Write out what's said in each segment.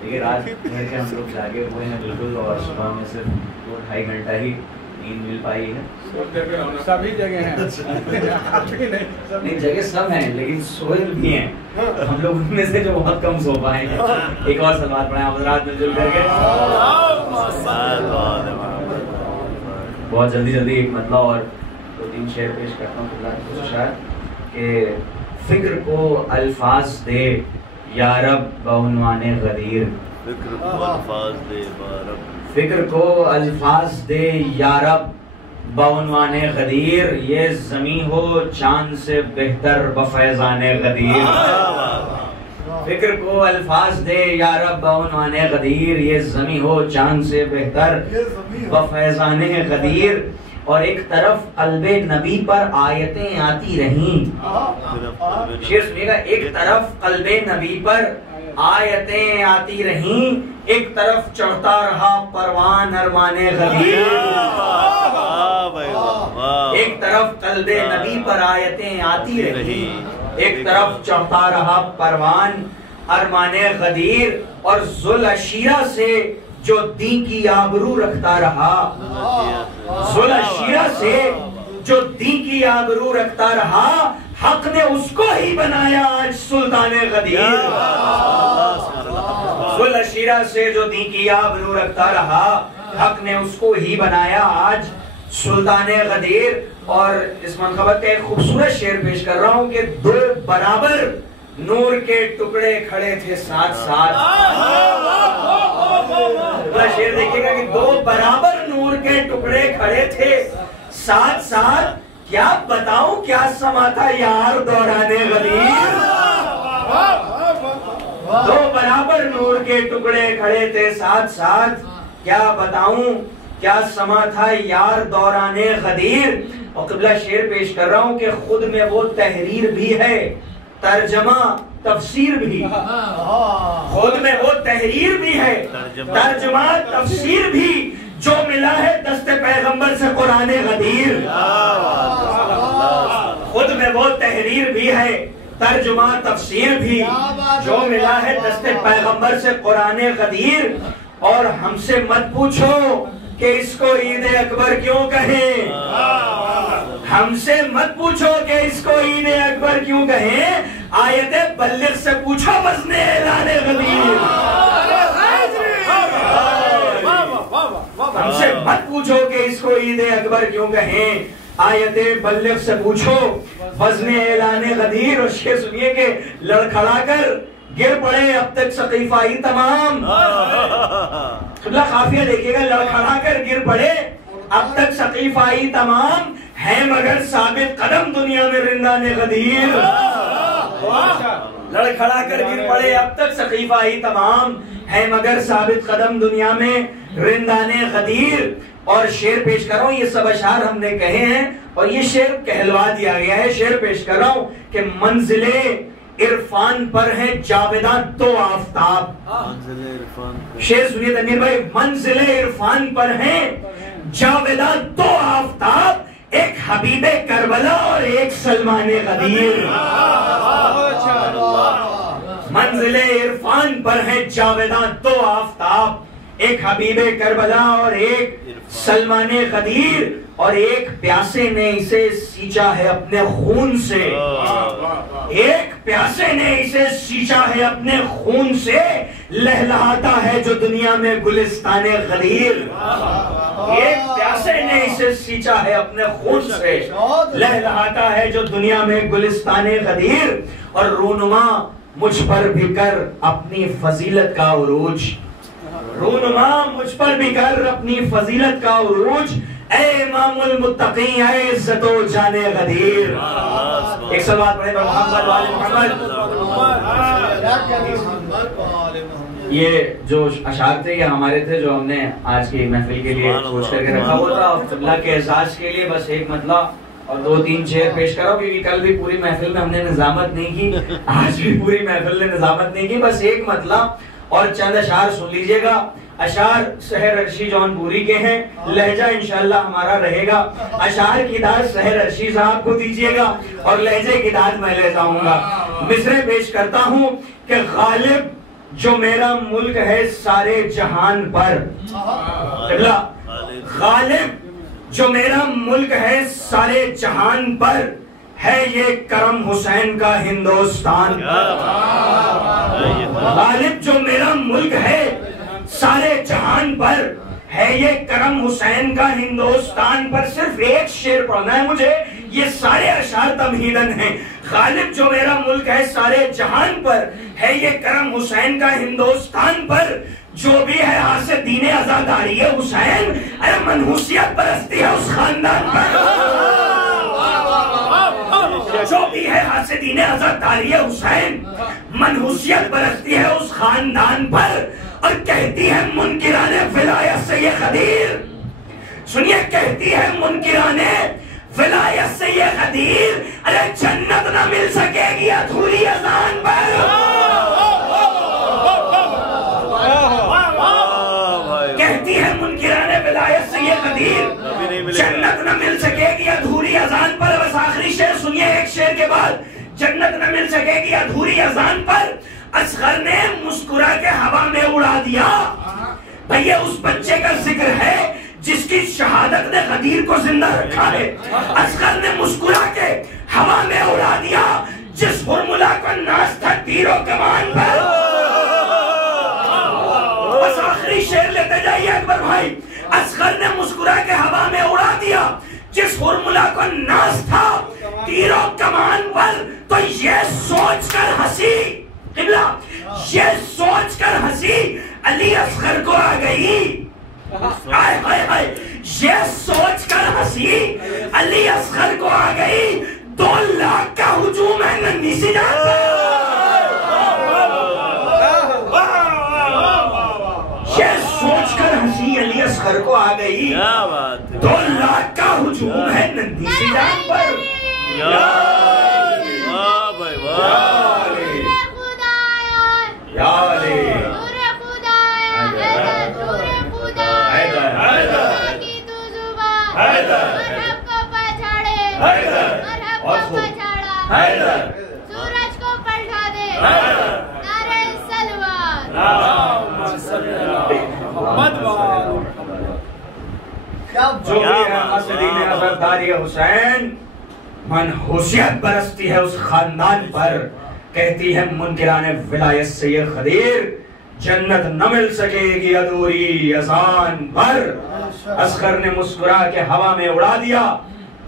देखिए रात भर के हम लोग जागे हुए हैं बिल्कुल, और सुबह में सिर्फ 2-2.5 घंटा ही नींद मिल पाई है। सभी जगह हैं नहीं, जगह सब हैं लेकिन सोए भी हैं हम लोग, उनमें से जो बहुत कम सो पाए हैं। एक और सलवात पढ़े आप रात मिलजुल करके। बहुत जल्दी जल्दी एक मतलब और 2-3 शेर पेश करता हूँ कि फिक्र को अल्फाज दे या रब बउनवाने गदीर, फिक्र को अल्फाज दे फिक्र को अल्फाज दे या रब बउनवाने गदीर, ये ज़मी हो चांद से बेहतर बफैज़ाने गदीर। फिक्र को अल्फाज दे या रब बउनवाने गदीर, ये ज़मी हो चांद से बेहतर बफैज़ाने गदीर। और एक तरफ कल्बे नबी पर आयतें आती रहीं, शेर सुनिएगा, एक तरफ कल्बे नबी पर आयतें आती रहीं, एक तरफ चढ़ता रहा परवान अरमाने गदीर। एक तरफ कल्बे नबी पर आयतें आती रहीं, एक तरफ चढ़ता रहा परवान अरमाने गदीर। और जुल अशीरा से जो दी की आबरू रखता रहा, जुल अशीरा से जो दी की आबरू रखता रहा, हक ने उसको ही बनाया आज सुल्ताने गदीर। जुल अशीरा से जो दी की आबरू रखता रहा, हक ने उसको ही बनाया आज सुल्ताने गदीर। और इस मनक़बत का एक खूबसूरत शेर पेश कर रहा हूं कि 2 बराबर नूर के टुकड़े खड़े थे साथ साथ। शेर देखिएगा कि 2 बराबर नूर के टुकड़े खड़े थे साथ साथ, क्या बताऊं क्या समा था यार दौराने गदीर। 2 बराबर नूर के टुकड़े खड़े थे साथ साथ, क्या बताऊं क्या समा था यार दौराने गदीर। और क़िबला शेर पेश कर रहा हूं कि खुद में वो तहरीर भी है, तर्जमा तफसीर भी, खुद में वो तहरीर भी है, तर्जमा तफसीर भी, जो मिला है दस्ते पैगंबर से कुरान गदीर। खुद में वो तहरीर भी है, तर्जुमा तफसीर भी, जो मिला है दस्ते पैगंबर से कुरान गदीर। और हमसे मत पूछो कि इसको ईद अकबर क्यों कहें, हमसे मत पूछो कि इसको ईद अकबर क्यों कहें, आयते बल्लिग से पूछो वज़्न ऐलान गदीर। हमसे मत पूछो कि इसको ईद अकबर क्यों कहें, आयते बल्लिग से पूछो वज़्न ऐलान गदीर। और शेर सुनिए कि लड़खड़ाकर गिर पड़े अब तक सकीफाई तमाम, काफिया देखिएगा, लड़खड़ाकर गिर पड़े अब तक सकीफाई तमाम, है मगर साबित कदम दुनिया में रिंदाने गदीर। लड़खड़ा कर गिर पड़े अब तक सकीफाई तमाम, है मगर साबित कदम दुनिया में रिंदाने गदीर। और शेर पेश कर रहा हूं, ये सब अशार हमने कहे हैं और ये शेर कहलवा दिया गया है। शेर पेश कर रहा हूं कि मंजिले इरफान पर है जावेदा 2 आफताब। शेर सुनिए तनवीर भाई, मंजिले इरफान पर है जावेदा 2 आफताब, एक हबीबे करबला और एक सलमाने गदीर। मंजिले इरफान पर है जावेदा 2 आफताब, एक हबीबे करबला और एक सलमाने गदीर। और एक प्यासे ने इसे सींचा है अपने खून से, एक प्यासे ने इसे सींचा है अपने खून से, लहलहाता है जो दुनिया में गुलिस्ताने गदीर। एक प्यासे ने इसे सींचा है अपने खून से, लहलहाता है जो दुनिया में गुलिस्ताने गदीर। और रूनुमा मुझ पर भी कर अपनी फजीलत का उरूज, रूनुमा मुझ पर भी कर अपनी फजीलत का उरूज, ऐ इमामुल मुत्तकीन ऐ इज्जतो जाने गदीर। एक सलवात पढ़े मोहम्मद वाले मोहम्मद। ये जो अशार थे ये हमारे थे, जो हमने आज की महफिल के लिए सोच करके रखा हुआ था। और अल्लाह के एहसास के लिए बस एक मतलब और 2-3 शेर पेश करो, क्योंकि कल भी पूरी महफिल में हमने निजामत नहीं की, आज भी पूरी महफिल ने निजामत नहीं की। बस एक मतलब और चंद अशार सुन लीजिएगा। अशार सहर अर्शी जौनपुरी के हैं, लहजा इंशाल्लाह हमारा रहेगा। अशार की दाद सहर अर्शी साहब को दीजिएगा और लहजे की दाद मैं ले जाऊंगा। मिसरे पेश करता हूँ कि गालिब जो मेरा मुल्क है सारे जहान पर, गालिब जो मेरा मुल्क है सारे जहान पर, है ये करम हुसैन का हिंदुस्तान। गालिब जो मेरा मुल्क है सारे जहान पर, है ये करम हुसैन का हिंदुस्तान पर। सिर्फ एक शेर पढ़ना है मुझे, ये सारे अशार तमहीदन हैं। गालिब जो मेरा मुल्क है सारे जहान पर, है ये करम हुसैन का हिंदुस्तान पर। जो भी है हाथ से दीने आजादारी है हुसैन, अरे मनहूसियत परस्ती है उस खानदान पर। जो भी है हाथ से दीने आजादारी है हुसैन, मनहूसियत बरसती है उस खानदान पर। और कहती है मुनकिराने विलायत से ये खदीर, सुनिए, कहती है मुनकिराने विलायत से ये खदीर, अरे जन्नत ना मिल सकेगी अधूरी अजान पर। कहती है मुनकिराने विलायत से ये खदीर, जन्नत ना मिल सकेगी अधूरी अजान पर। बस आखिरी शेर सुनिए, एक शेर के बाद, जन्नत न मिल सकेगी अधूरी अजान पर। असगर ने मुस्कुरा के हवा में उड़ा दिया। भैया उस बच्चे का जिक्र है जिसकी शहादत ने गदीर को जिंदा रखा है। असगर ने मुस्कुरा के हवा में उड़ा दिया जिस फॉर्मूला को नाज था तीरों कमान पर। बस आखिरी शेर लेते जाइए अकबर भाई। असगर ने मुस्कुरा के हवा में उड़ा दिया जिस फॉर्मूला को नाज था तीरों कमान पर। तो ये सोचकर हंसी किबला, ये सोचकर हंसी अली असगर को आ गई। हाय हाय हाय, ये सोचकर हंसी अली असगर को आ गई। 2 लाख का हुजूम है नन्ही सी जान पर। ये सोचकर हंसी अली असगर को आ गई। 2 लाख का हुजूम है नन्ही सी जान पर। सूरज को पलटा दे, नारे सलवार। जो भी है हुसैन, मनहूसियत बरसती है उस खानदान पर। कहती है मुनकिराने विलायत से ये खदीर, जन्नत न मिल सकेगी अधूरी अजान पर। असगर ने मुस्कुरा के हवा में उड़ा दिया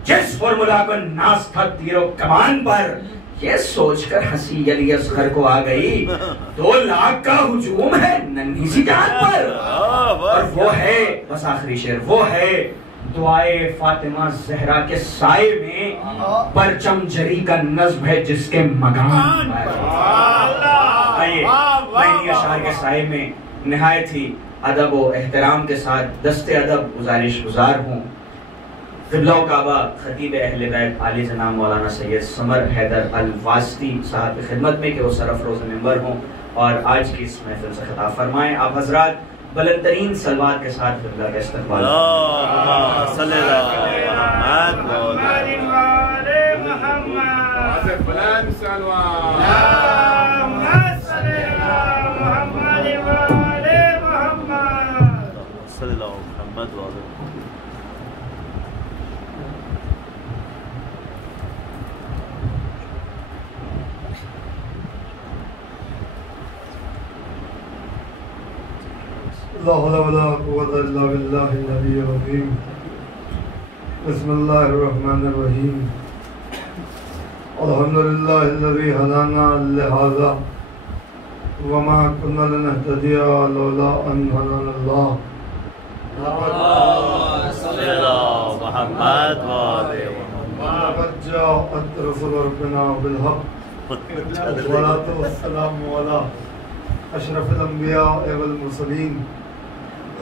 जिस फॉर्मूला को नाज था तीरों कमान पर। ये सोचकर हंसी अली असगर को आ गई। 2 लाख का हुजूम है नन्ही सी जान पर। और वो है, बस आखिरी शेर, वो है दुआए फातिमा जहरा के साए में परचम जरी का नज़्म है जिसके मकान पर। आइए मैं अशार के साए में निहायत ही अदब व एहतराम के साथ दस्ते अदब गुजारिश गुजार हूँ क़िबला काबा खतीब अहले बैत आली जनाब मौलाना सैयद समर हैदर अल वास्ती साहब की खिदमत में कि वो सरफरोज़ मेंबर हों और आज की इस महफिल से खिताब फरमाएं। आप हजरात बुलंदतरीन सलवात के साथ क़िबला का इस्तक़बाल। ला हौला वला कुव्वता इल्ला बिल्लाहिल अलिय्यिल अज़ीम। बिस्मिल्लाहिर रहमानिर रहीम। अल्हम्दुलिल्लाहिल्लज़ी हदाना लिहाज़ा वमा कुन्ना लिनहतदिया लौला अन हदानल्लाह। लक़द जाअत रसूलु रब्बिना बिल हक़्क़ वस्सलातु वस्सलामु अला अशरफिल अंबिया वल मुरसलीन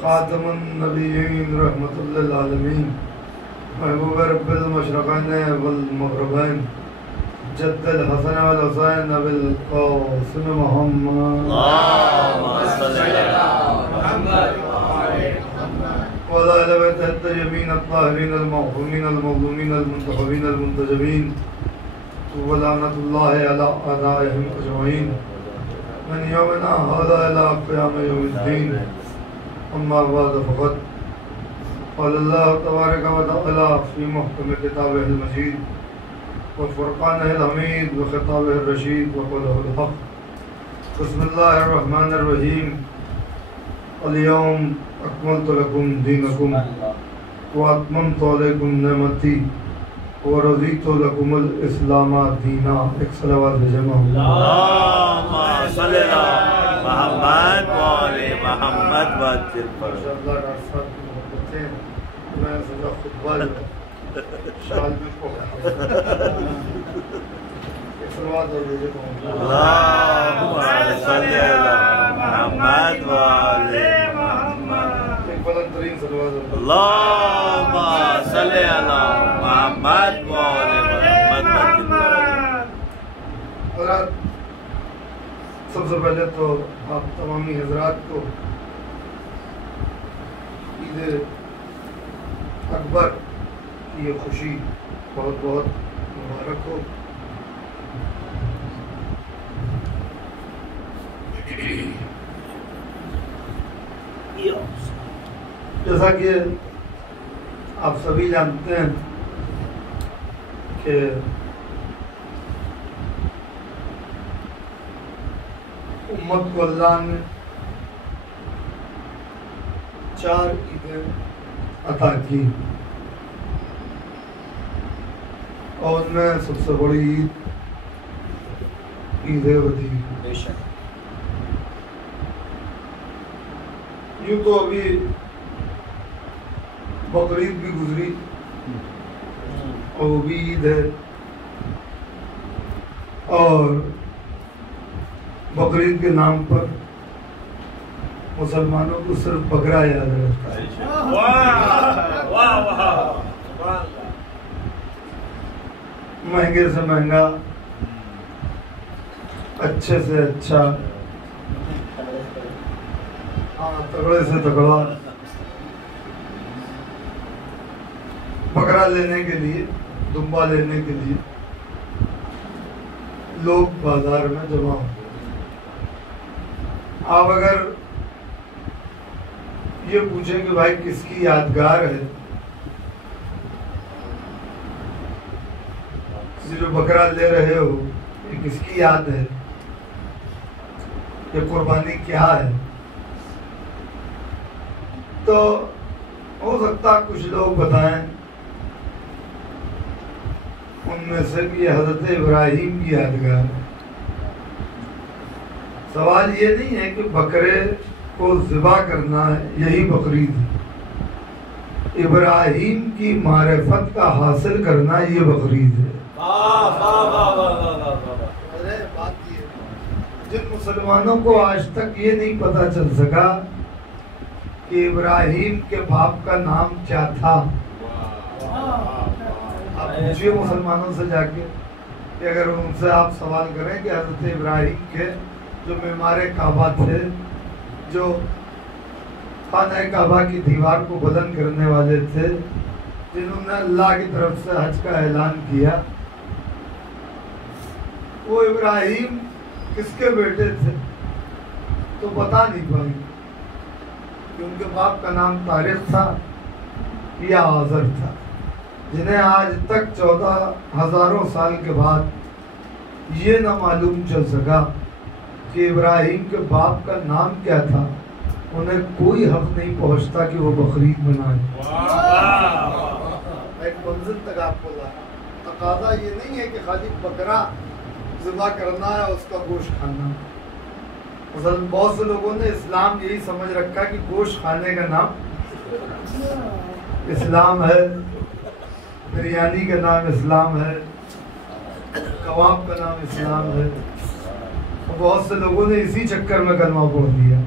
खातमुन नबिय्यीन रहमतुल लिल आलमीन महबूब रब्बिल मशरक़ैन वल मग़रिबैन जद्दुल हसन वल हुसैन बिल क़ासिम मुहम्मद। वाला तयमीन अत्ताहिरीन अलमग़फ़ूरीन अलमग़लूमीन अलमुंतख़बीन अलमुंतजबीन वलानतुल्लाहि अला अदाइहिम अजमईन मन यौमिना हाज़ा इला क़ियाम यौमिद्दीन अम्मा बअद फ़क़द क़ाल अल्लाहु तबारक व तआला फ़ी मुहकम किताबिहिल मजीद व फ़ुरक़ानिहिल हमीद व ख़िताबिहिर रशीद व क़ौलिहिल हक़ बिस्मिल्लाहिर रहमानिर रहीम अल-यौम अकमलतु लकुम दीनकुम व अतममतु अलैकुम निअमती व रज़ीतु लकुमुल इस्लाम दीना। एक सलावत भेजें अल्लाहुम्मा सल्ली अला मुहम्मद व आले मुहम्मद व अज्जिल पर। माशाअल्लाह डॉक्टर साहब की मोहब्बतें, मैं सजा खुतबा शाल में पहुंचा। एक सलावत भेजें अल्लाहुम्मा सल्ली अला मुहम्मद व आले बुलंदतरीन सलावत अल्लाहुम्मा सल्ली अला मुहम्मद व आले मुहम्मद। हज़रात, सबसे पहले तो आप तमामी हज़रात को ईद अकबर की ये खुशी बहुत बहुत मुबारक हो। जैसा कि आप सभी जानते हैं कि उम्मत को अल्लाह ने 4 ईदें अता की और उनमें सबसे बड़ी ईद वदी। यूँ तो अभी बकरीद भी गुजरी और वो भी ईद है, और बकरीद के नाम पर मुसलमानों को सिर्फ बकरा याद रहता है। महंगे से महंगा, अच्छे से अच्छा, तगड़े से तगड़ा बकरा लेने के लिए, दुम्बा लेने के लिए लोग बाजार में जमा होते हैं। आप अगर ये पूछें कि भाई किसकी यादगार है, जो बकरा ले रहे हो ये किसकी याद है, ये कुर्बानी क्या है, तो हो सकता कुछ लोग बताएं उनमें से कि हज़रत इब्राहीम की यादगार है। सवाल ये नहीं है कि बकरे को ज़िबा करना है यही बकरीद है, इब्राहीम की मारिफत का हासिल करना ये बकरीद है। अरे बात ये, जिन मुसलमानों को आज तक ये नहीं पता चल सका कि इब्राहीम के बाप का नाम क्या था, आप पूछिए मुसलमानों से जाके कि अगर उनसे आप सवाल करें कि हज़रत इब्राहीम के जो मेमारे काबा थे, जो खाना काबा की दीवार को बुलंद करने वाले थे, जिन्होंने अल्लाह की तरफ से हज का ऐलान किया, वो इब्राहीम किसके बेटे थे तो बता नहीं पाएंगे कि उनके बाप का नाम तारिक था या आज़र था, जिन्हें आज तक 14,000 साल के बाद ये न मालूम चल सका कि इब्राहीम के बाप का नाम क्या था। उन्हें कोई हक नहीं पहुंचता कि वो बकरीद मनाए। एक मंजिल तक आपको लाया। तकाज़ा ये नहीं है कि खाली बकरा ज़िबा करना है, उसका गोश्त खाना। बहुत से लोगों ने इस्लाम यही समझ रखा कि गोश्त खाने का नाम इस्लाम है, बिरयानी का नाम इस्लाम है, कबाब का नाम इस्लाम है। बहुत से लोगों ने इसी चक्कर में कलमा पढ़ दिया।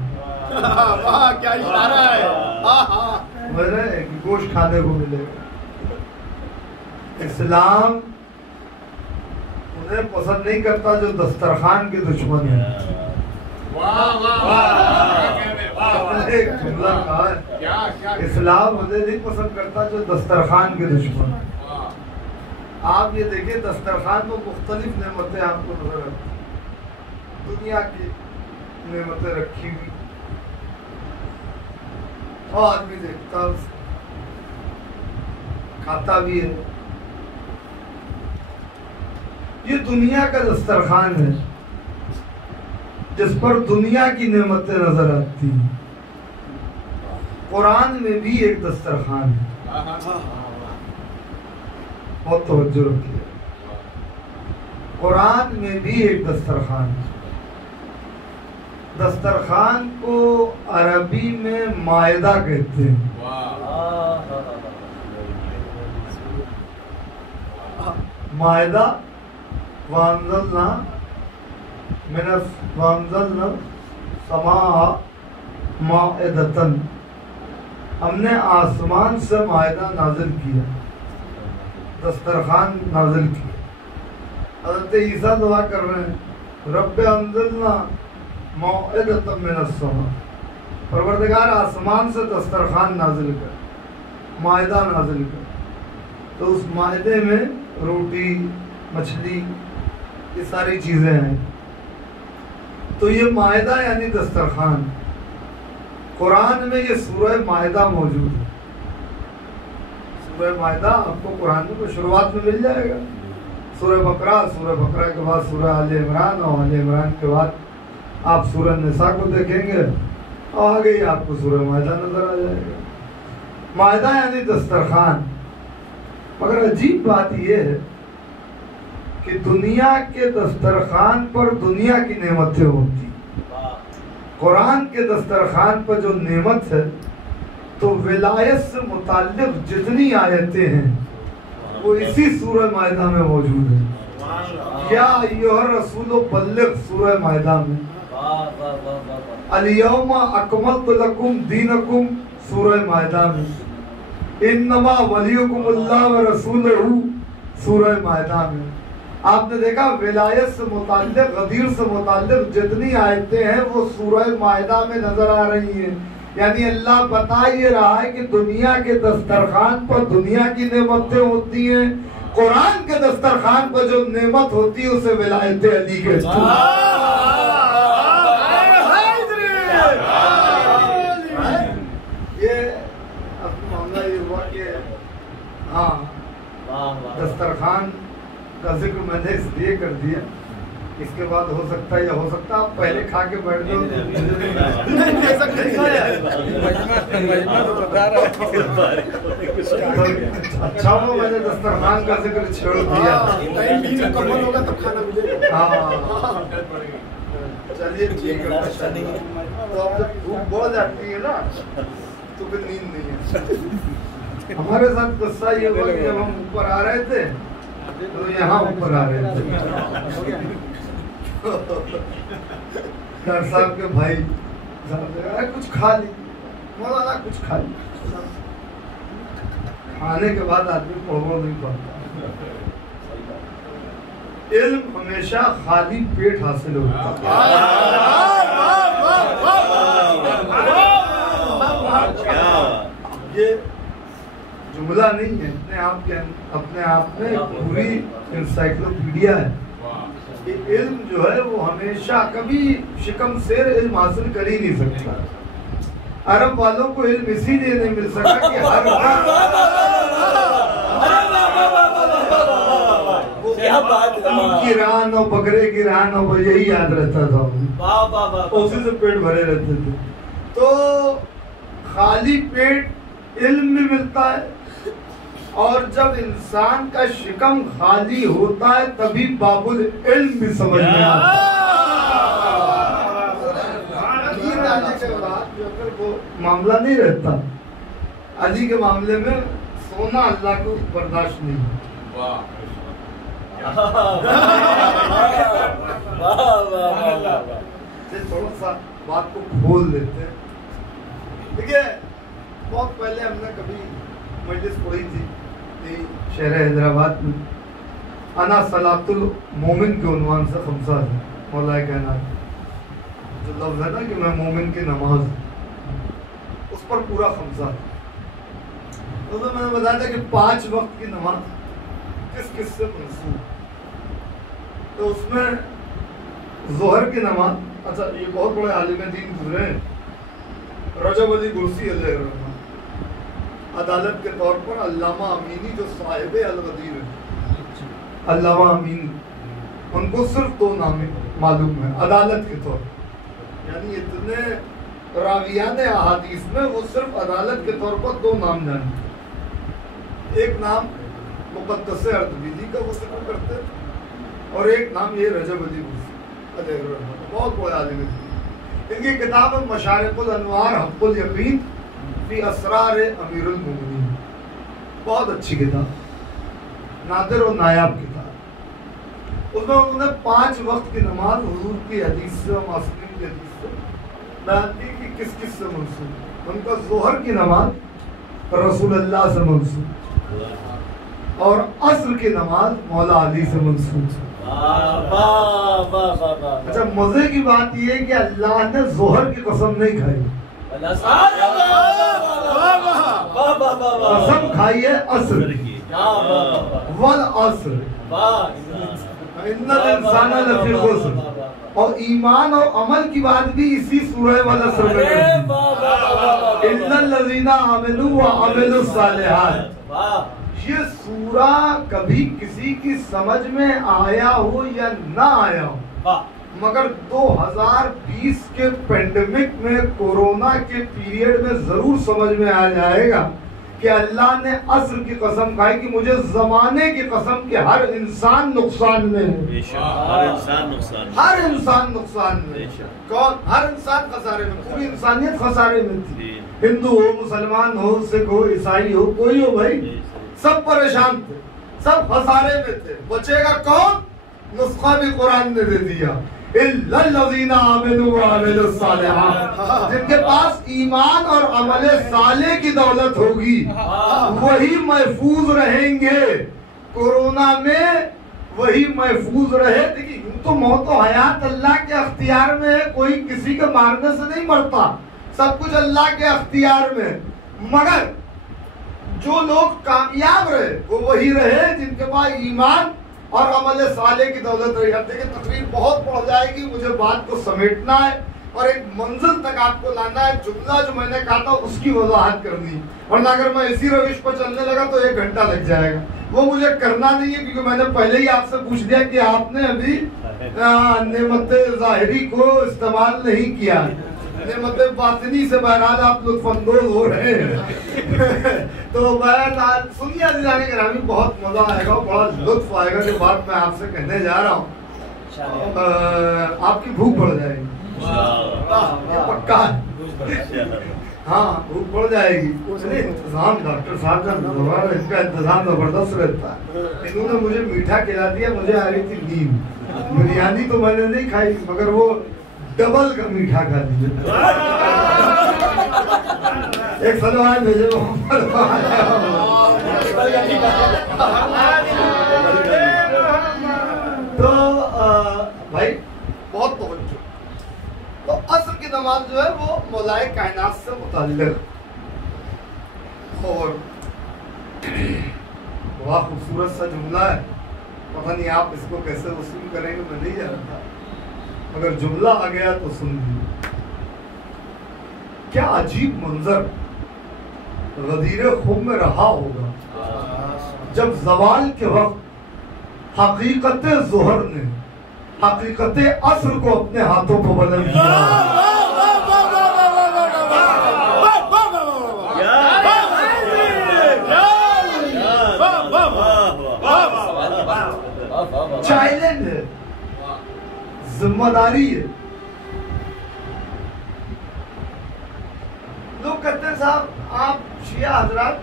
वाह क्या इशारा है। कि गोश्त खाने को मिलेगा। इस्लाम उन्हें पसंद नहीं करता जो दस्तरखान के दुश्मन है। एक जुमला कहा है, क्या इस्लाम मुझे नहीं पसंद करता जो दस्तरखान के दुश्मन। आप ये देखिए दस्तरखान में मुख्तलिफ नेमतें आपको नजर आती, दुनिया की नेमतें रखी हुई, और आदमी देखता खाता भी है। ये दुनिया का दस्तरखान है जिस पर दुनिया की नेमतें नजर आती हैं। कुरान में भी एक दस्तरखान है, बहुत तवज्जो रखिए। कुरान में भी एक दस्तरखान है। दस्तरखान को अरबी में मायदा कहते हैं। मायदा वांजलना मिनस वांजलना समाहा माइदतन, हमने आसमान से मायदा नाजिल किया, दस्तरखान नाजिल किया। हज़रत ईसा दुआ कर रहे हैं, रब्बे अंज़िलना मौइदतम मिनस समा, परवरदिगार आसमान से दस्तरखान नाजिल कर, मायदा नाजिल कर। तो उस मायदे में रोटी मछली ये सारी चीज़ें हैं। तो ये मायदा यानी दस्तरखान। कुरान में ये सूरह मायदा मौजूद है। सूरह मायदा आपको कुरान में शुरुआत में मिल जाएगा। सूरह बकरा के बाद सूरह आले इमरान, और आले इमरान के बाद आप सूरह निसा को देखेंगे और आगे ही आपको सूरह मायदा नजर आ जाएगा। मायदा यानी दस्तरखान। मगर अजीब बात यह है कि दुनिया के दस्तरखान पर दुनिया की नेमतें होती, कुरान के दस्तरखान पर जो नेमत है तो विलायत से मुताल्लिक जितनी आयतें हैं वो इसी सूरह मायदा में मौजूद है। या अय्युहर रसूल बल्लिग सूरह मायदा में, अल-यौमा अकमलतु लकुम दीनकुम सूरह मायदा में, इन्नमा वलियुकुमुल्लाह व रसूलुहु सूरह मायदा में। आपने देखा विलायत से मुताल्लिक, गदीर से मुताल्लिक जितनी आयतें हैं वो सूरह मायदा में नजर आ रही हैं। यानी अल्लाह बता ये रहा है कि दुनिया के दस्तरखान पर दुनिया की नेमतें होती हैं, कुरान के दस्तरखान पर जो नेमत होती है उसे विलायत अली कहते हैं। ये अब मामला ये हुआ कि हाँ दस्तरखान का जिक्र मैंने इसलिए कर दिया, इसके बाद हो सकता है या हो सकता आप पहले खा के बैठ जाओ। अच्छा हुआ मैंने दस्तरखान का जिक्र छोड़ दिया। होगा तब खाना मिलेगा। हाँ चलिए ठीक है। तो अब जब भूख बहुत जाती है ना तो फिर नींद नहीं है। हमारे साथ गुस्सा ये हुआ कि जब हम ऊपर आ रहे थे तो यहाँ ऊपर आ रहे थे, डॉक्टर साहब के भाई अरे कुछ खा ली, मौलाना कुछ खा ली। खाने के बाद आदमी पढ़ो नहीं पाता। इल्म हमेशा खाली पेट हासिल होता है। ये जुमला नहीं है, अपने आप में पूरी इंसाइक्लोपीडिया है। ये इल्म जो है वो हमेशा कभी शिकम शेर इल्म हासिल कर ही नहीं सकता। अरब वालों को इल्म इसीलिए नहीं मिल सका कि हर उनकी रान और बकरे की रान और यही याद रहता था, उसी से पेट भरे रहते थे। तो खाली पेट इल्म भी मिलता है, और जब इंसान का शिकम खाली होता है तभी बाबुल इल्म भी समझ में आता है। वो मामला नहीं रहता, अली के मामले में सोना अल्लाह को बर्दाश्त नहीं है। थोड़ा सा बात को खोल देते हैं। देखिए बहुत पहले हमने कभी मजलिस पढ़ी थी शहर हैदराबाद में, अना सलातुल मोमिन के उन्वान से खमसा है। मौला कहना जो लफ्ज़ है ना कि मैं मोमिन की नमाज, उस पर पूरा खमसा है। तो मैंने बताया था कि 5 वक्त की नमाज किस किस से मंसूब, तो उसमें जोहर की नमाज, अच्छा ये बहुत बड़े आलिम दीन गुजरे हैं, रजब अली गुरसी अलैहिर्रहमान, अदालत के तौर पर अल्लामा अमीनी जो साहिब अल-गदीर है, अल्लामा अमीनी, उनको सिर्फ 2 नाम मालूम है अदालत के तौर पर, यानी इतने रावियान अहादीस में वो सिर्फ अदालत के तौर पर 2 नाम जानते। एक नाम मुक़द्दस अर्दबिली का वो जिक्र करते और एक नाम ये रजब अली गुरसी अलैहिर्रहमान, बहुत बड़े आलिम हैं। इनकी किताब है मशारिकुल अनवार हक़्क़ुल यक़ीन फी असरार अमीरुल मोमिनीन, बहुत अच्छी किताब, नादिर और नायाब किताब। उसमें उन्होंने 5 वक्त की नमाज हुजूर की हदीस से, मासूमीन की हदीस से बयान की कि किस किस से मंसूब। उनका जोहर की नमाज रसूलुल्लाह से मंसूब और अस्र की नमाज मौला अली से मंसूब। अच्छा मजे की बात यह है कि अल्लाह ने जोहर की कसम नहीं खाई, कसम खाई है अस्र की, वल अस्र इन्नल इंसाना लफी खुस्र, और ईमान और अमल की बात भी इसी सूरह वल अस्र में है, इन्नल लज़ीना आमनू व अमिलुस सालिहात। ये सूरा कभी किसी की समझ में आया हो या ना आया हो, मगर 2020 के पेंडेमिक में, कोरोना के पीरियड में जरूर समझ में आ जाएगा कि अल्लाह ने अस्र की कसम खाई कि मुझे जमाने की कसम कि हर इंसान नुकसान में है, हर इंसान नुकसान में। कौन? हर इंसान खसारे में, पूरी इंसानियत खसारे में थी, हिंदू हो, मुसलमान हो, सिख हो, ईसाई हो, कोई हो भाई, सब परेशान थे, सब खसारे में थे। बचेगा कौन? नुस्खा भी कुरान ने दे दिया, इल्लल्लज़ीना आमनू व अमिलुस सालिहात, जिनके पास ईमान और अमल साले की दौलत होगी वही महफूज रहेंगे कोरोना में, वही महफूज रहे। देखिए यूं तो मौत और हयात अल्लाह के अख्तियार में है, कोई किसी के मारने से नहीं मरता, सब कुछ अल्लाह के अख्तियार में, मगर जो लोग कामयाब रहे वो वही रहे जिनके पास ईमान और अमल साले की दौलत रही। अब देखिए तकरीर बहुत बढ़ जाएगी, मुझे बात को समेटना है और एक मंजिल तक आपको लाना है। जुमला जो मैंने कहा था उसकी वजाहत करनी, वरना अगर मैं इसी रविश पर चलने लगा तो 1 घंटा लग जाएगा। वो मुझे करना नहीं है क्योंकि मैंने पहले ही आपसे पूछ लिया कि आपने अभी नेमत ज़ाहिरी को इस्तेमाल नहीं किया, नेमत बातिनी से बहरहाल आप लुत्फअंदोज हो रहे हैं। तो बहरहाल सुनिए जाने के नाम बहुत मजा आएगा, बड़ा लुत्फ आएगा जो बात मैं आपसे कहने जा रहा हूँ। आपकी भूख बढ़ जाएगी, ये पक्का है। हाँ भूख बढ़ जाएगी। इंतजाम डॉक्टर साहब का इनका इंतजाम जबरदस्त रहता है। इन्होंने मुझे मीठा खिला दिया, मुझे आ रही थी नींद। बिरयानी तो मैंने नहीं खाई मगर वो डबल का मीठा खा लीजिए। एक सलवार भेजे तो भाई बहुत तवज्जो। तो अस्र की नमाज जो है वो मौलाए कायनात से मुताल्लिक़ और बहुत खूबसूरत सा जुमला है। पता नहीं आप इसको कैसे वसूल करेंगे मैं नहीं जानता, अगर जुमला आ गया तो सुन लीजिए। क्या अजीब मंजर गदीर खुम में रहा होगा जब जवाल के वक्त हकीकत ज़ोहर ने हकीकत अस्र को अपने हाथों को बदल दिया। चैलेंज है, जिम्मेदारी है। लोग कहते हैं साहब आप शिया हजरात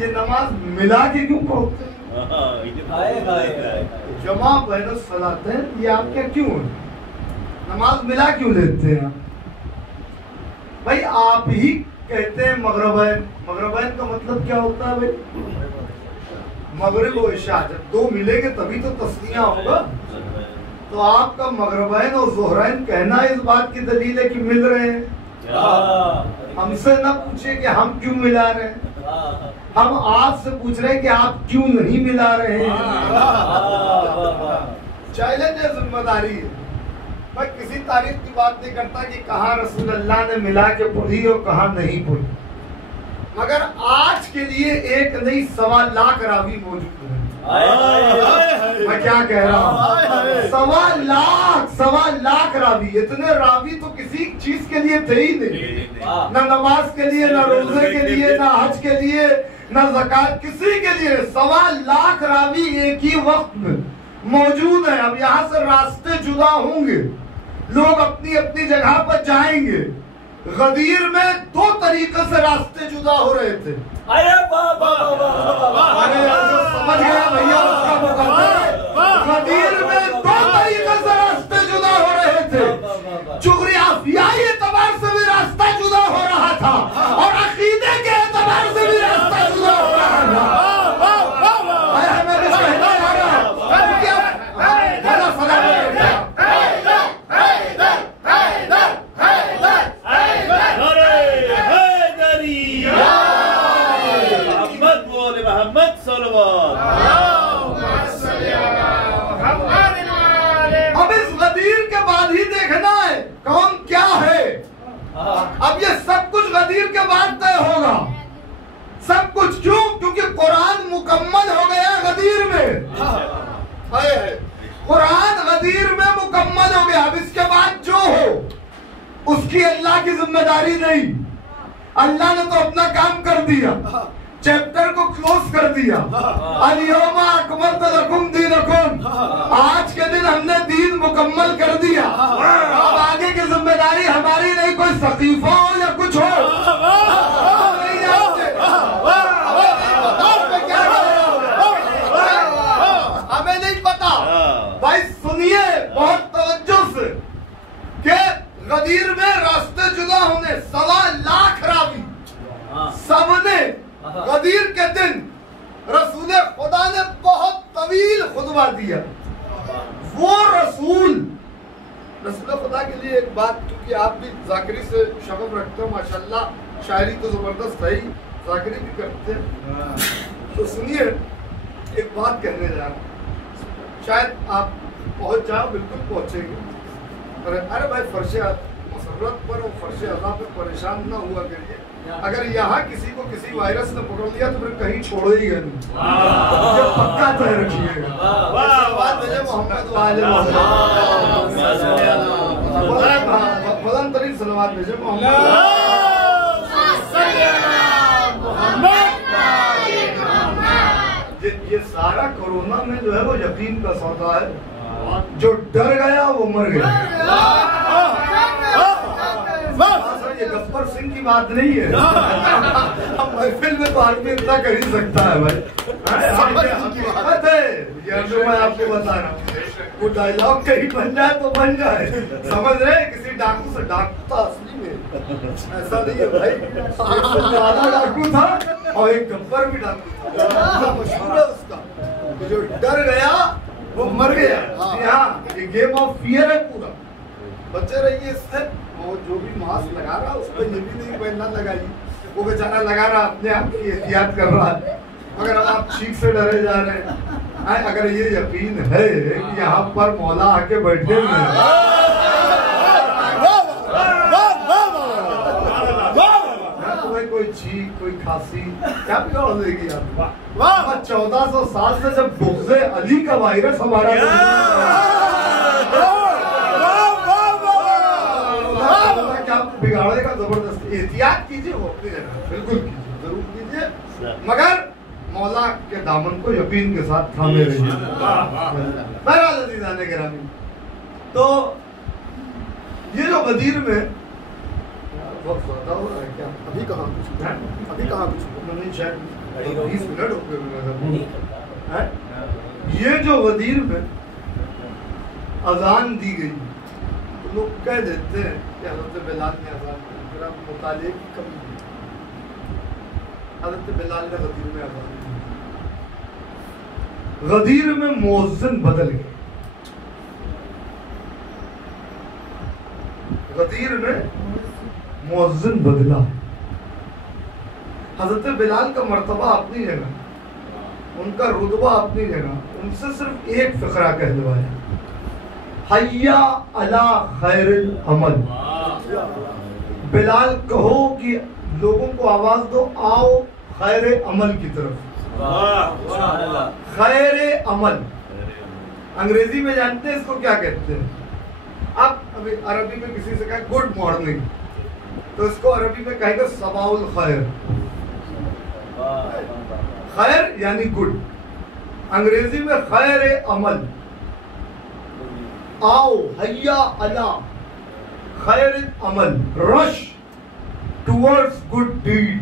ये नमाज मिला के क्यों पढ़ते हैं? जमा बैन सलातैन ये आप क्या क्यों है? नमाज मिला क्यों लेते हैं? भाई आप ही कहते हैं मगरबैन। मगरबैन का मतलब क्या होता है भाई? मगरिब और इशा जब 2 मिलेंगे तभी तो तस्निया होगा। तो आपका मगरबैन और ज़ोहरैन कहना इस बात की दलील है कि मिल रहे हैं। हमसे ना पूछे कि हम क्यों मिला रहे हैं, हम आपसे पूछ रहे हैं कि आप क्यों नहीं मिला रहे हैं। चैलेंज है, जिम्मेदारी है। मैं किसी तारीख की बात नहीं करता कि कहाँ रसूल अल्लाह ने मिला के पढ़ी और कहाँ नहीं पढ़ी, मगर आज के लिए एक नहीं 1.25 लाख रावी मौजूद है। मैं क्या कह रहा हूँ, 1.25 लाख रावी। इतने रावी तो किसी चीज के लिए थे ही नहीं, ना नमाज के लिए, ना रोजे के लिए, ना हज के लिए, ना ज़कात, किसी के लिए। 1.25 लाख रावी एक ही वक्त में मौजूद है। अब यहाँ से रास्ते जुदा होंगे, लोग अपनी अपनी जगह पर जाएंगे। गदीर में 2 तरीके से रास्ते जुदा हो रहे थे। अरे बाबा अरे समझ गया भैया, उसका मुकद्दर। गदीर में 2 तरीके से रास्ते जुदा हो रहे थे। जुग्राफियाई एतबार से भी रास्ता जुदा हो रहा था और अकीदे के एतबार से भी रास्ता जुदा हो रहा था। अब इस गदीर के बाद ही देखना है कौन क्या है। अब ये सब कुछ गदीर के बाद तय होगा, सब कुछ। क्यों? क्योंकि कुरान मुकम्मल हो गया गदीर में। कुरान गदीर में मुकम्मल हो गया। अब इसके बाद जो हो उसकी अल्लाह की जिम्मेदारी नहीं। अल्लाह ने तो अपना काम कर दिया, चैप्टर को क्लोज कर दिया। अल-यौमा अकमलतु लकुम दीनकुम, आज के दिन हमने दीन मुकम्मल कर दिया। अब आगे की जिम्मेदारी हमारी नहीं, कोई सकीफा हो या कुछ हो। हमें नहीं पता। भाई सुनिए बहुत तवज्जो से कि गदीर में रास्ते जुदा होने 1.25 लाख रावी सबने गदीर के दिन रसूल खुदा ने बहुत तवील खुतबा दिया। वो रसूल खुदा के लिए एक बात, क्योंकि आप भी जाकिरी से शगफ रखते हो माशाल्लाह, शायरी तो जबरदस्त है ही, जाकिरी भी करते हैं। तो सुनिए एक बात कहने जा रहा हूँ, शायद आप पहुंच जाओ, बिल्कुल पहुंचेंगे। अरे भाई फर्शे मसरत पर और फर्शे अज़ा पर परेशान ना हुआ करिए। अगर यहाँ किसी को किसी वायरस ने पकड़ लिया तो फिर कहीं छोड़ेगा नहीं, ये पक्का तय रखिएगा। फलन तरीन सलवात भेजे ये सारा कोरोना में जो है वो यकीन का सौदा है। जो डर गया वो मर गया। ये गब्बर सिंह की बात नहीं है। अब महफिल में तो आदमी इतना कर ही सकता है भाई। ये मैं आपको बता रहा हूँ, वो डायलॉग कहीं बन जाए तो बन जाए, समझ रहे? किसी डाकू से, डाकू था असली में ऐसा नहीं है भाई, ज्यादा डाकू था और एक गब्बर भी डाकू था, मशहूर है उसका। जो डर गया वो मर गया। यहाँ ये गेम ऑफ फियर है पूरा। बचे रहिए इससे। वो जो भी मास्क लगा रहा उस पर ये भी नहीं पहनना लगाइए, वो बेचारा लगा रहा अपने आप की एहतियात कर रहा है, मगर आप चीख से डरे जा रहे हैं। अगर ये यकीन है कि यहाँ पर मौला आके बैठे हुए हैं, कोई चीख कोई खांसी क्या बिगाड़ देगी आपको? 1400 साल से जब बुग़्ज़े अली का वायरस हमारा क्या बिगाड़ेगा? जबरदस्त एहतियात कीजिए, वो अपनी जगह बिल्कुल कीजिए, जरूर कीजिए, मगर मौला के दामन को यकीन के साथ थामे रहिए। बहरहाल अज़ीज़ान गिरामी, तो ये जो गदीर में बहुत ज़्यादा हो रहा है क्या? अभी कहाँ कुछ है? अभी कहाँ कुछ नहीं, शायद 20 मिनट हो गए। ये जो गदीर में अजान दी गई, तो लोग कह देते हैं कि हज़रत बिलाल ने अजान दी, फिर आप मुताले की कमी है। हज़रत बिलाल ने गदीर में अजान दी। गदीर में मुअज्जिन बदल गए। गदीर में मुअज्जिन बदला। हजरत बिलाल का मर्तबा अपनी जगह, उनका रुतबा अपनी जगह, उनसे सिर्फ एक फ़िक्रा कहलवाया, हय्या अला खैरिल अमल। बिलाल कहो कि लोगों को आवाज दो, आओ खैर अमल की तरफ। खैर अमल अंग्रेजी में जानते हैं इसको क्या कहते हैं? आप अभी अरबी में किसी से कहें गुड मॉर्निंग, तो इसको अरबी में कहेंगे सबाउल खैर। खैर यानी गुड, अंग्रेजी में खैर अमल। आओ हय्या अला खैर अमल, रश टुवर्ड्स गुड डीड।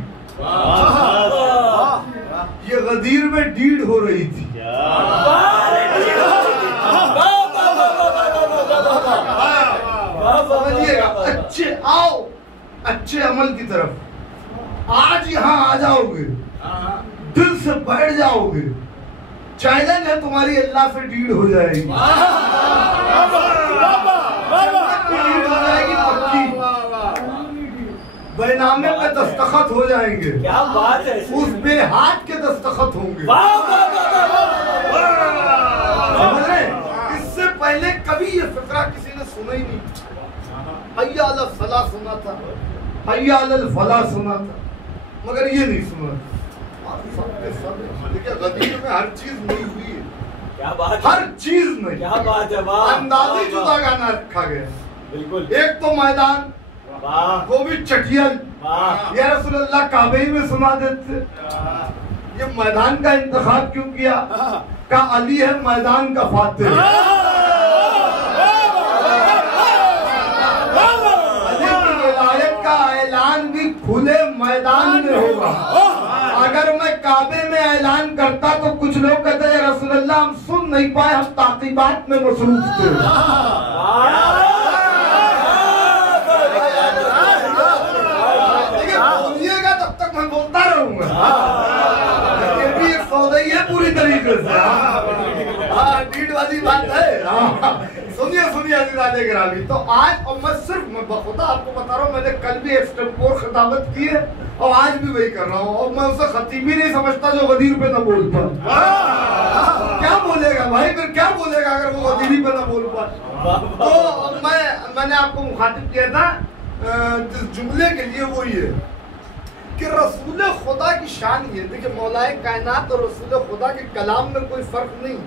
ये गदीर में डीड हो रही थी। समझिएगा, अच्छे आओ अच्छे अमल की तरफ। आज यहाँ आ जाओगे, दिल से बैठ जाओगे, चैलेंज है तुम्हारी, अल्लाह से डीड हो जाएगी, डीड हो जाएगी पक्की, बैनामे पे दस्तखत हो जाएंगे। क्या बात है, उस बेहाद के दस्तखत होंगे। समझ रहे? इससे पहले कभी ये फिक्रा किसी ने सुना ही नहीं। हय्या अला फला सुना था, हय्या अल फला सुना था, मगर ये नहीं सुना था। देखिए गदीर में हर चीज नहीं हुई है। क्या बात, हर चीज नहीं। क्या बात है, वाह, अंदाजे जुदा गाना रखा गया। बिल्कुल, एक तो मैदान, वाह, वो भी चटियल, वाह, या रसूलुल्लाह काबे में सुना देते। ये मैदान का इंतखाब क्यों किया? का अली है मैदान का फातिह। अली की विलायत का ऐलान भी खुले मैदान में होगा। अगर मैं काबे में ऐलान करता तो कुछ लोग कहते हैं रसूलुल्लाह हम सुन नहीं पाए, हम ताकीबात में मसरूफ थे। बोलिएगा तब तक मैं बोलता रहूंगा। ये भी एक सौदाई है पूरी तरीके से। हाँ, डीड वाली बात है। सुनिए सुनिए अज़ीज़ाने गिरामी, तो आज और मैं बखुदा आपको बता रहा हूँ, मैंने कल भी एक्सटेम्पोर खिताबत की है और आज भी वही कर रहा हूँ, और मैं उसे खतीब ही नहीं समझता जो गदीर पे ना बोल पाए। क्या बोलेगा भाई, फिर क्या बोलेगा अगर वो गदीरी पे ना बोल पाए? तो मैंने आपको मुखातिब किया था जिस जुमले के लिए, वो ये कि रसूल खुदा की शान ये, देखिए मौलाए कायनात और रसूल खुदा के कलाम में कोई फर्क नहीं,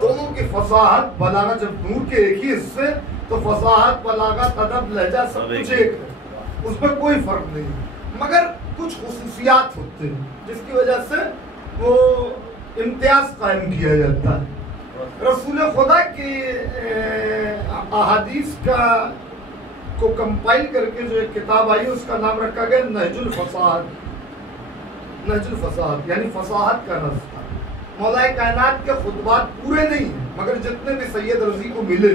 दोनों की फसाहत बलागत, जब नूर के एक ही हिस्से तो फसाहत बलागत अदब लहजा सब कुछ एक है, उसमें कोई फर्क नहीं, मगर कुछ खुसूसियात होते हैं जिसकी वजह से वो इम्तियाज कायम किया जाता है। रसूल खुदा के अहादीस का को कंपाइल करके जो एक किताब आई उसका नाम रखा गया नहजुल फसाहत। नहजुल फसाहत यानी फसाहत का रास्ता। मौलाए कायनात के खुतबात पूरे नहीं है, मगर जितने भी सैयद रजी को मिले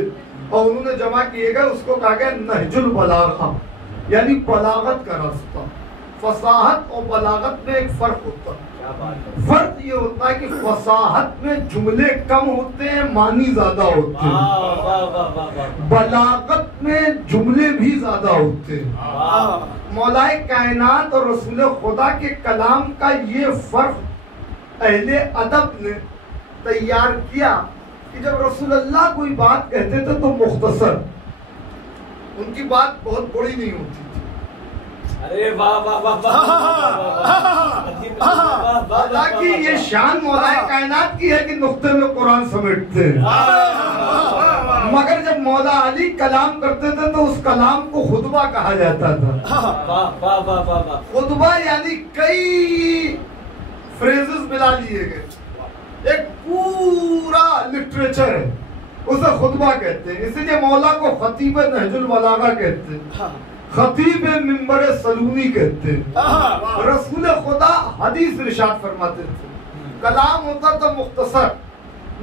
और उन्होंने जमा किए गए उसको कहा गया नहजुल बलागा, यानी बलागत का रास्ता। फसाहत और बलागत में एक फर्क होता है। फर्क ये होता है कि फसाहत में जुमले कम होते हैं, मानी ज्यादा होते हैं। बलागत में जुमले भी ज्यादा होते हैं। मौलाए कायनात और रसूल खुदा के कलाम का ये फर्क अहले अदब ने तैयार किया कि जब रसूलुल्लाह कोई बात कहते थे तो मुख्तसर, उनकी बात बहुत बड़ी नहीं होती थी। अरे वाह वाह वाह, हालांकि ये शान मौलाए कायनात की है कि नुक्ते में कुरान समेटते हैं, मगर जब मौला अली कलाम करते थे तो उस कलाम को खुतबा कहा जाता था। खुतबा यानी कई फ्रेजेस मिला लिए गए, एक पूरा लिटरेचर है, उसे खुतबा कहते हैं। इसीलिए मौला को खतीब नहजुल बलागा कहते हैं, खतीब मिंबर सलूनी कहते हैं। रसूल खुदा हदीस इरशाद फरमाते थे, कलाम होता था मुख्तसर,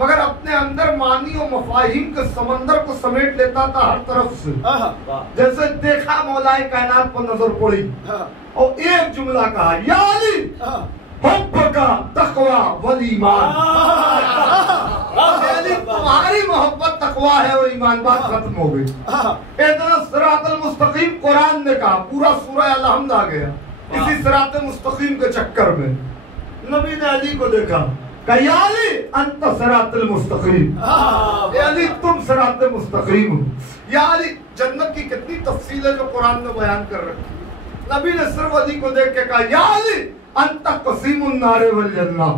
मगर अपने अंदर मानी और मफाहिम के समंदर को समेट लेता था हर तरफ से। जैसे देखा मौलाए कायनात पर नजर पड़ी और एक जुमला कहा, या अली हुब्ब का तकवा वल ईमान। तुम्हारी मोहब्बत तकवा है और ईमान, बात खत्म हो गई। इतना सिरातल मुस्तकीम कुरान ने कहा, पूरा सूरह अल-हम्द आ गया। इसी सिरात मुस्तकीम के चक्कर में नबी ने अली को देखा, कहा या अली अंत सिरातुल मुस्तकीम, या अली तुम सिरात मुस्तकीम हो। या अली, जन्नत की कितनी तफसील है जो कुरान में बयान कर रखी है। नबी ने सिर्फ अली को देख के कहा या अली अंत कसीमुन नारे वल जन्नत,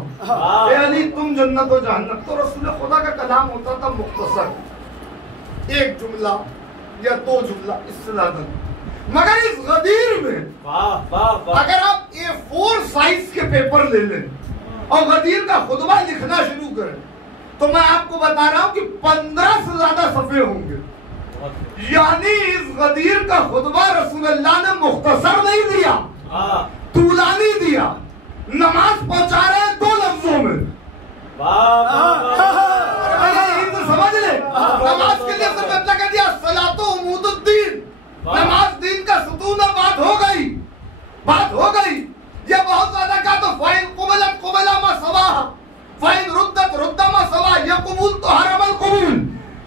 या अली तुम जन्नत और जहन्नम। तो रसूल खुदा का कलाम होता था मुख्तसर, एक जुमला या दो जुमला, इससे ज्यादा। मगर इस गदीर में अगर आप A4 साइज के पेपर ले लें और गदीर का खुतबा लिखना शुरू करें तो मैं आपको बता रहा हूं कि 15 से ज्यादा सफे होंगे। यानी इस गदीर का खुतबा रसूलुल्लाह ने मुख्तसर नहीं दिया, तूलानी दिया। नमाज पहुंचा रहे हैं 2 लफ्जों में। तो समझ ले, नमाज के लिए सिर्फ इतना कह दिया सलातो उमूदुद्दीन, नमाज दीन का सुतून है। बात हो गई, बात हो गई। ये बहुत ज्यादा कहा तो फाइन कुबलत कुबला मा सवा, फाइन रुद्दत रुद्दा मा सवा। ये कबूल तो हर अमल कबूल,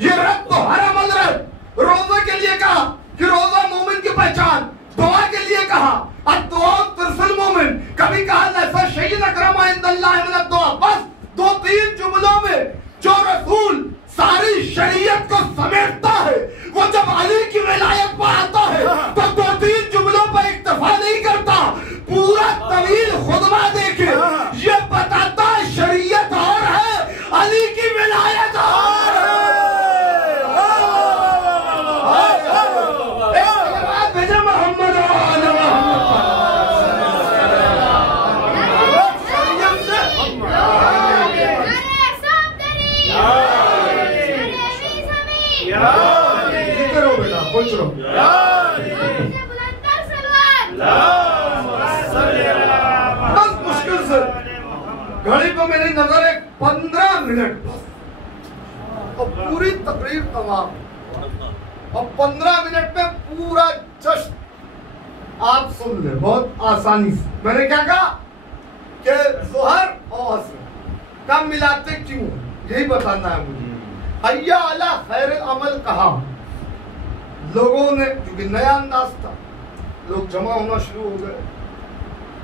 ये रद्द तो हर अमल रद्द। रोजे के लिए कहा कि रोजा मोमिन की पहचान, दुआ के लिए कहा अद्दुआ तुरसिल मोमिन, कभी कहा लैसा शय्यिन अकरमा इंदल्लाह मिन अद्दुआ। बस 2-3 जुमलों में जो रसूल सारी शरीयत को समेटता है, वो जब अली की विलायत पर आता है तो 2-3 जुमलों पर इक्तफा नहीं करता, पूरा तवील खुतबा देके ये बताता है शरीयत और है, अली की विलायत और है। भेजा मोहम्मद कुछ बस मुश्किल से घड़ी पर मेरी नजर 15 मिनट और पूरी तकरीर तमाम, और 15 मिनट में पूरा जश्न आप सुन ले बहुत आसानी से। मैंने क्या कहा कि ज़ोहर और असर कम मिलाते क्यों, यही बताना है मुझे। हय्या अला खैर अमल कहा, लोगों ने, क्योंकि नया अंदाज था, लोग जमा होना शुरू हो गए।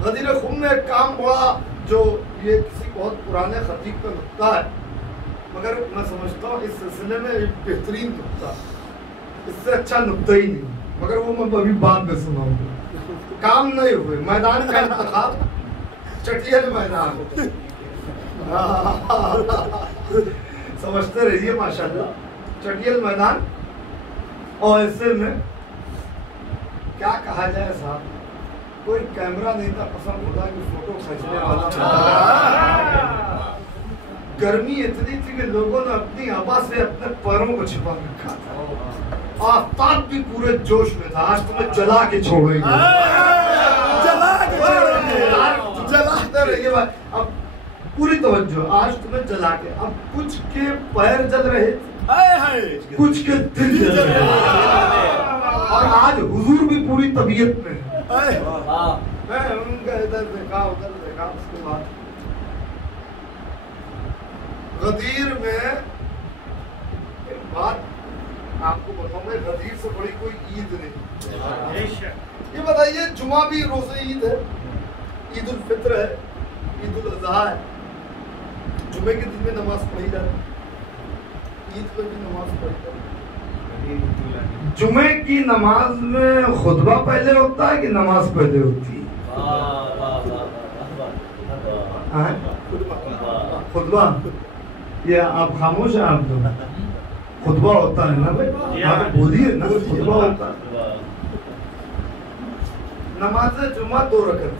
गदीर खुम में एक काम बड़ा, जो ये किसी बहुत पुराने खतीब का नुक्ता है, मगर मैं समझता हूँ इस सिलसिले में एक बेहतरीन नुक्ता, इससे अच्छा नुक्ता ही नहीं, मगर वो मैं अभी बाद में सुनाऊंगा। काम नहीं हुए, मैदान का इंतखाब चटियल मैदान समझते रहिए माशाल्लाह, चटियल मैदान। और ऐसे में क्या कहा जाए साहब, कोई कैमरा नहीं था, पसंद होता कि फोटो खींचने वाला। गर्मी इतनी थी कि लोगों ने अपनी हवा से अपने पैरों को छिपा रखा था। आफ्ताब भी पूरे जोश में था, आज तुम्हें जला के छोड़ेंगे, जलाते रहिए भाई। अब पूरी तवज्जो, आज तुम्हें जला के, अब कुछ के पैर जल रहे थे, कुछ के दिल जल रहे थे, और आज हुजूर भी पूरी तबीयत में है। उनका इधर देखा उधर देखा। उसके बाद गदीर में एक बात आपको बताऊंगा, गदीर से बड़ी कोई ईद नहीं। ये बताइए, जुमा भी रोज़े ईद है, ईद उल फित्र है, ईद उल अज़हा है। जुमे के दिन में नमाज पढ़ी जाती है, ईद पर भी नमाज पढ़ी जाती है। जुमे की नमाज में खुतबा पहले होता है कि नमाज पहले होती है? खुतबा, ये आप खामोश हैं आप लोग? खुतबा होता है ना भाई, आप बोलिए ना, खुतबा होता है। नमाज जुमा 2 रकअत,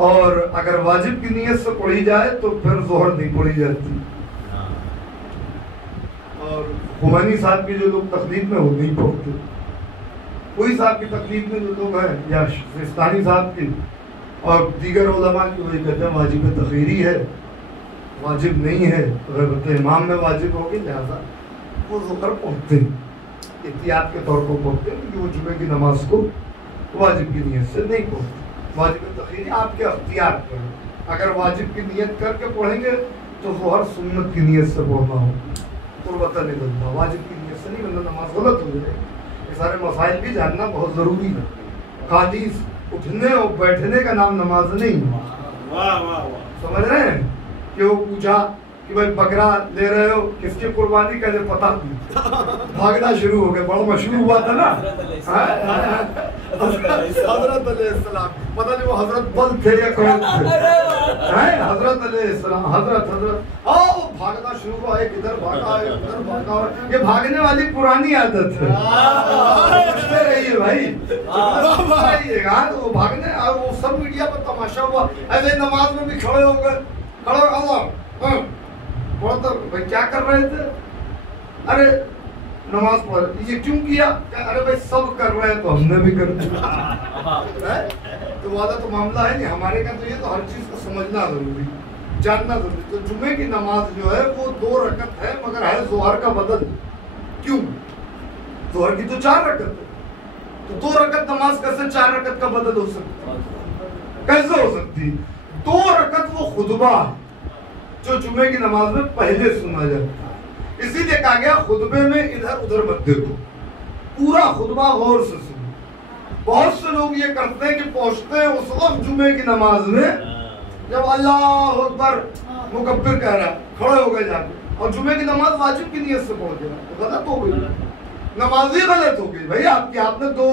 और अगर वाजिब की नीयत से पढ़ी जाए तो फिर जोहर नहीं पढ़ी जाती। और खुमानी साहब की जो लोग तकलीफ में, वो नहीं पढ़ते। कोई साहब की तकलीफ में जो लोग हैं, या सिस्तानी साहब की और दीगर उलमा की, वही कहते हैं वाजिब तखीरी है, वाजिब नहीं है। अगर इमाम में वाजिब होगी, लिहाजा वो जोहर पढ़ते हैं, एहतियात के तौर पर पढ़ते हैं, क्योंकि वो जुमे की नमाज को वाजिब की नीयत से नहीं पढ़ते। वाजिब तखीरी आपके अख्तियार पर, अगर वाजिब की नीयत करके पढ़ेंगे तो जोहर सुन्नत की नीयत से पढ़ना हो, कुर्बतन नहीं बनता, वाजिब की नीयत से नहीं, वरना नमाज गलत हो जाएगी। सारे मसाइल भी जानना बहुत जरूरी है। खाली उठने और बैठने का नाम नमाज नहीं। वाह वाह वाह। समझ रहे हैं कि वो पूछा कि भाई बकरा ले रहे हो, किसकी कुर्बानी करे पता नहीं, भागना शुरू हो गया। बड़ा मशहूर हुआ था ना हजरत अलैहिस्सलाम, पता नहीं वो हजरत बल थे या कौन थे, हजरत अलैहिस्सलाम, हजरत आओ भागना शुरू हुआ, एक इधर भागा एक उधर भागा। ये भागने वाली पुरानी आदत है, पूछते रहिए भाई। तो वो भागने और वो सब मीडिया पर तमाशा हुआ। ऐसे नमाज में भी खड़े हो गए, खड़े अल्लाह तो भाई क्या कर रहे थे? अरे नमाज पढ़। ये क्यों किया? अरे भाई सब कर रहे हैं तो हमने भी कर दिया। तो वादा तो मामला है नहीं हमारे का। तो ये तो हर चीज को समझना जरूरी, जानना जरूरी। तो जुम्मे की नमाज जो है वो 2 रकत है, मगर है जोहर का बदल। क्यों? जोहर की तो 4 रकत है, तो 2 रकत नमाज कैसे 4 रकत का बदल हो सकता है? कैसे हो सकती? 2 रकत वो खुतबा जो जुम्मे की नमाज में पहले सुना जाता है। इसीलिए कहा गया खुतबे में इधर उधर मत देखो, पूरा खुतबा गौर से सुनो। बहुत से लोग ये करते हैं कि पहुंचते हैं उस वक्त जुम्मे की नमाज में जब अल्लाह अकबर मुकब्बिर कह रहा, खड़े हो गए जाके, और जुम्मे की नमाज वाजिब की नियत से पहुंच गया, तो गलत हो गई, नमाज ही गलत हो गई भाई आपकी। आपने 2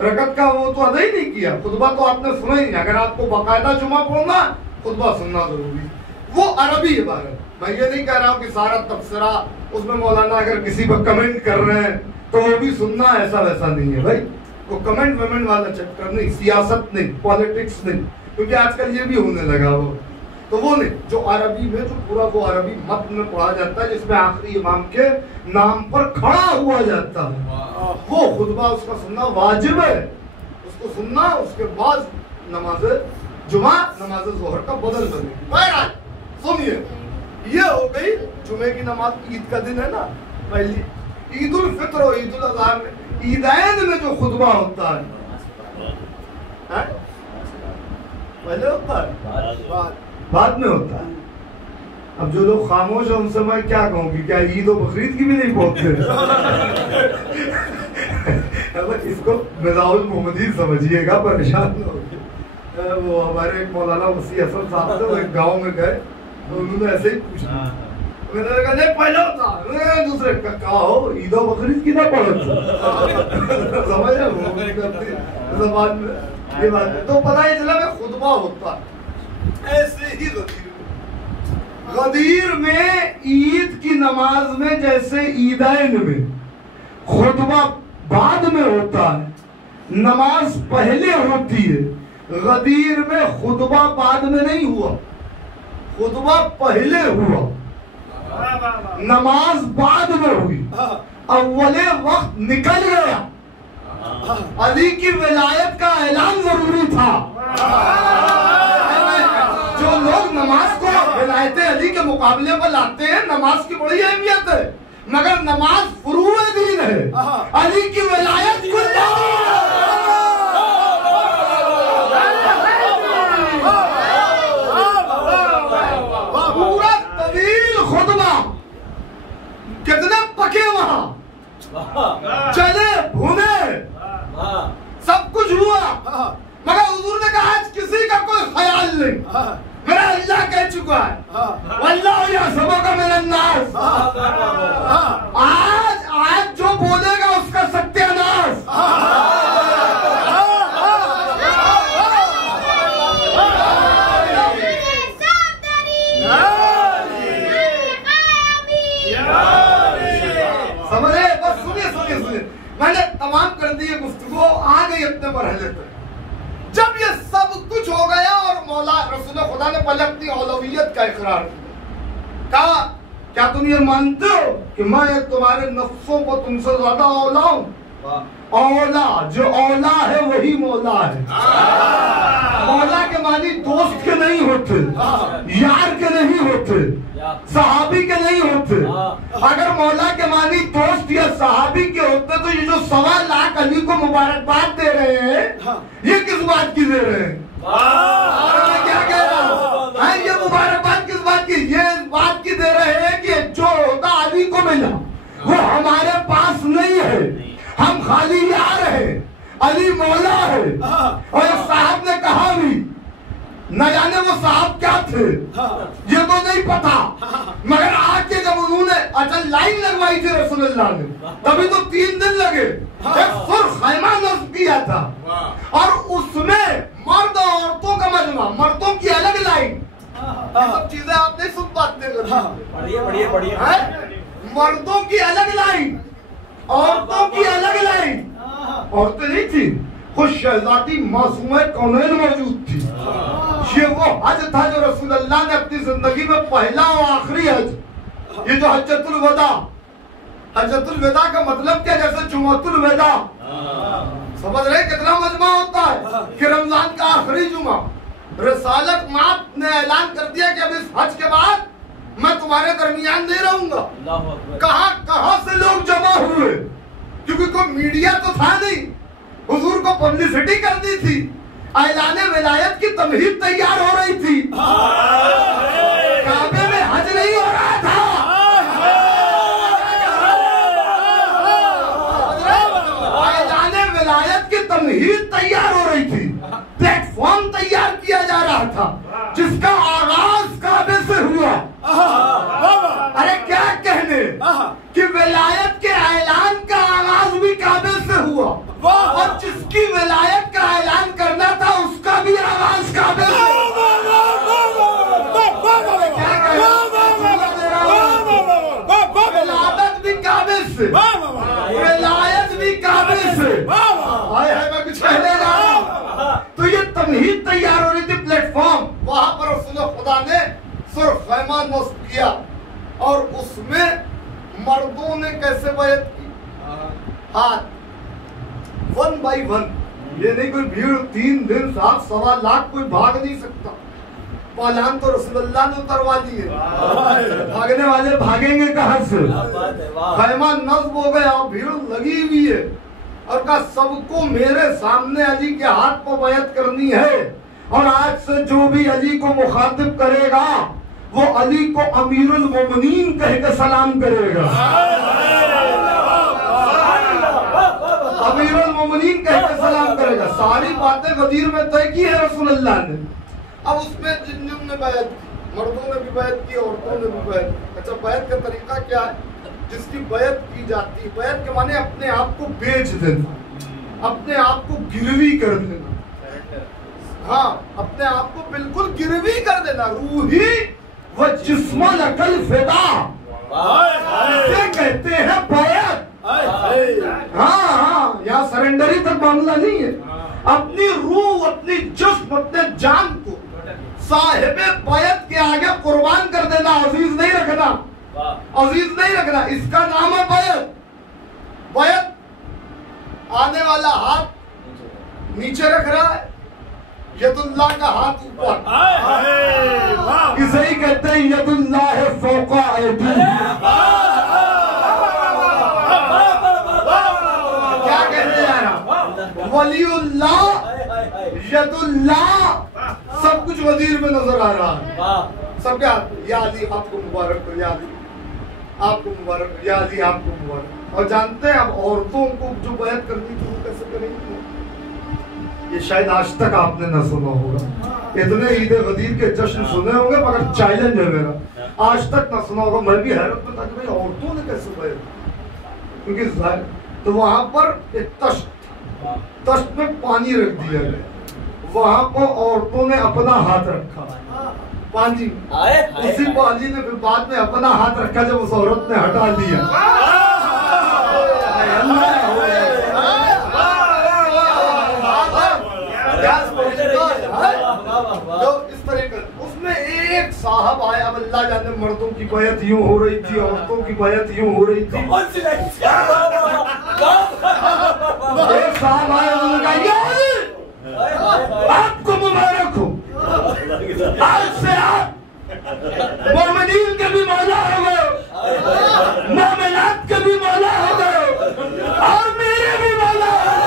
रकत का वो तो अदा ही नहीं किया, खुतबा तो आपने सुना ही नहीं। अगर आपको बाकायदा जुम्मा पढ़ना, खुतबा सुनना जरूरी। वो अरबी इबारत, मैं ये नहीं कह रहा हूँ कि सारा तबसरा उसमें मौलाना अगर किसी पर कमेंट कर रहे हैं तो वो भी सुनना, ऐसा वैसा नहीं है भाई। वो कमेंट वेमेंट वाला चक्कर नहीं, सियासत नहीं, पॉलिटिक्स नहीं, क्योंकि आजकल ये भी होने लगा वो। तो वो नहीं, जो अरबी में जो पूरा वो अरबी मत में पढ़ा जाता है, जिसमें आखिरी इमाम के नाम पर खड़ा हुआ जाता है, वो खुतबा उसका सुनना वाजिब है। उसको सुनना, उसके बाद नमाज जुमा नमाज जोहर का बदल बनेगी। सुनिए, ये हो गई जुमे की नमाज। ईद का दिन है ना, पहली ईद उल फित्र और ईद उल अज़हा में, ईदैन में जो खुतबा होता है, पहले होता है बाद में होता है। अब जो लोग खामोश है उनसे मैं क्या कहूँ कि क्या ईद और बकरीद की भी नहीं पहुंचते? इसको मिजाउल मोहम्मदी समझिएगा, परेशान न होइए। वो हमारे एक मौलाना वसी हसन साहब थे, वो एक गांव में गए तो उन्होंने ऐसे ही पूछा, मैंने कहा नहीं पहले होता, दूसरे कहा हो ईद और बकरीद की ना पढ़ो समझ रहे जबान में ये बात है। तो पता ही चला मैं खुतबा होता ऐसे ही गदीर में ईद की नमाज में, जैसे ईदैन में खुतबा बाद में होता है, नमाज पहले होती है। गदीर में खुतबा बाद में नहीं हुआ, खुतबा पहले हुआ, नमाज बाद में हुई। अव्वले वक्त निकल गया, अली की विलायत का ऐलान जरूरी था। जो लोग नमाज को विलायत अली के मुकाबले पर लाते हैं, नमाज की बड़ी अहमियत है, मगर नमाज फुरूए दीन है, अली की विलायत पूरा तवील खुतबा, कितने पके वहां, चले भूने, सब कुछ हुआ, मगर हुजूर ने कहा आज किसी का कोई ख्याल नहीं, मेरा अल्लाह कह चुका है, वल्लाहु यहसबुका मिनन नास। आज जो बोलेगा उसका सत्यानाश। समझे? बस सुनिए, मैंने तमाम कर दी गुफ्तगू, आ गई अपने मरहले पे। जब ये सब कुछ हो गया और मौला रसूल खुदा ने पहले अपनी औलवियत का इकरार किया, कहा क्या तुम ये मानते हो कि मैं तुम्हारे नफ्सों को तुमसे ज्यादा औला हूं? औला, जो औला है वही मौला है। मौला के मानी दोस्त के नहीं होते, यार के नहीं होते, सहाबी के नहीं होते। अगर मौला के मानी दोस्त या सहाबी के होते तो ये जो 1.25 लाख अली को मुबारकबाद दे रहे हैं, ये किस बात की दे रहे हैं? मैं क्या कह रहा हूँ, ये मुबारकबाद किस बात की? ये बात की दे रहे हैं कि जो होता अली को मिला वो हमारे पास नहीं है। हम खाली ये अली मौला है। और एक साहब ने कहा भी, न जाने वो साहब क्या थे ये तो नहीं पता, मगर आके जब उन्होंने अचल लाइन लगवाई थी रसूलुल्लाह ने, तभी तो 3 दिन लगे। एक सुर्ख खैमा नस्ब किया था और उसमें मर्द और औरतों का मजमा, मर्दों की अलग लाइन। ये सब चीजें आप नहीं सुन पाते। बढ़िया बढ़िया बढ़िया। मर्दों की अलग लाइन, औरतों की अलग लाइन। औरतें नहीं थी, खुद शहजादी मासूमा कौनैन मौजूद थी। ये वो हज था जो रसूलुल्लाह ने अपनी जिंदगी में पहला और आखिरी हज, ये जो हज्जतुल वदा, हज्जतुल वदा का मतलब क्या, जैसे जुमातुल वदा, समझ रहे कितना मजमा होता है कि रमजान का आखिरी जुमा। रिसालत मात ने ऐलान कर दिया कि अब इस हज के बाद मैं तुम्हारे दरमियान नहीं रहूंगा। कहां से लोग जमा हुए, क्योंकि कोई मीडिया तो था नहीं, हुजूर को पब्लिसिटी कर दी थी, ऐलाने विलायत की तमहीद तैयार हो रही थी, काबे में हज नहीं हो रहा था। ऐलाने विलायत की तमहीद तैयार हो रही थी, प्लेटफॉर्म तैयार किया जा रहा था, जिसका आगाज काबे से हुआ। अरे क्या कहने कि विलायत के ऐलान का आगाज भी काबे से हुआ, और जिसकी विलायत का ऐलान करना था उसका भी आगाज काबे से। क्या विलायत भी काबे से, विलायत भी काबे से। मैं कुछ कहने जा रहा हूं, तो ये तमहीद तैयार हो रही थी, प्लेटफॉर्म। वहां पर रसूल खुदा ने सुर्ख खैमा नस्ब किया और उसमें मर्दों ने कैसे बैत की, हाथ 1 by 1। ये नहीं कोई भीड़ 3 दिन 7-सवा लाख कोई भाग नहीं सकता। पालान तो रसूलुल्लाह ने उतरवा दिए, भागने वाले भागेंगे कहां से। खैमा नस्ब हो गया, भीड़ लगी हुई है और कहा सबको मेरे सामने अली के हाथ पर बैत करनी है, और आज से जो भी अली को मुखातिब करेगा वो अली को अमीरुल मोमिनीन कह के सलाम करेगा। अमीरुल मोमिनीन कह के सलाम करेगा। सारी बातें गदीर में तय की है रसूलुल्लाह ने। अब उसमें जिन ने बैत की, मर्दों ने भी बैत की, औरतों ने भी बैत की। अच्छा, बैत का तरीका क्या है? जिसकी बैत की जाती है, बैत के माने अपने आप को बेच देना, अपने आप को गिरवी कर देना। हाँ, अपने आप को बिल्कुल गिरवी कर देना। रूही व जिस्मल अकल फिदा, इसे कहते हैं बैत। हाँ, यहाँ सरेंडरी तक मामला नहीं है। अपनी रूह, अपनी जिस्म, अपने जान को साहिबे बैत के आगे कुर्बान कर देना, अजीज नहीं रखना, अजीज नहीं रखना। इसका नाम है बैत। बैत आने वाला हाथ नीचे रख रहा है, यदुल्लाह का हाथ ऊपर। इसे ही कहते हैं यदुल्लाह फौका ऐदी। क्या कहते जा रहा? वलीउल्लाह, यदुल्लाह, सब कुछ वजीर में नजर आ रहा है। सब क्या, या अली आपको मुबारक हो, या अली आपको मुबारक हो, या अली आपको मुबारक। और जानते हैं अब औरतों को जो बैत करनी थी वो कैसे करेंगी? ये शायद आज तक आपने न सुना होगा। इतने ईद गदीर के जश्न सुने होंगे, मगर चैलेंज है मेरा, आज तक न सुना होगा। मैं भी हैरत में था कि भाई औरतों ने कैसे बैत, क्योंकि तो वहां पर एक तश्त में पानी रख दिया गया, वहां पर औरतों ने अपना हाथ रखा पानी, उसी पानी ने फिर बाद में अपना हाथ रखा जब उस औरत ने हटा दिया। जो इस तरह का, उसमें एक साहब आया, अब अल्लाह जाने मर्दों की बैत यूं हो रही थी, औरतों की बैत यूं हो रही थी। एक साहब आया, उन्होंने कहा आपको मुबारक हो, आज से आप मोमिनीन के भी मौला हो गए, मोमिनात के भी मौला हो गए, और मेरे भी मौला हो गए।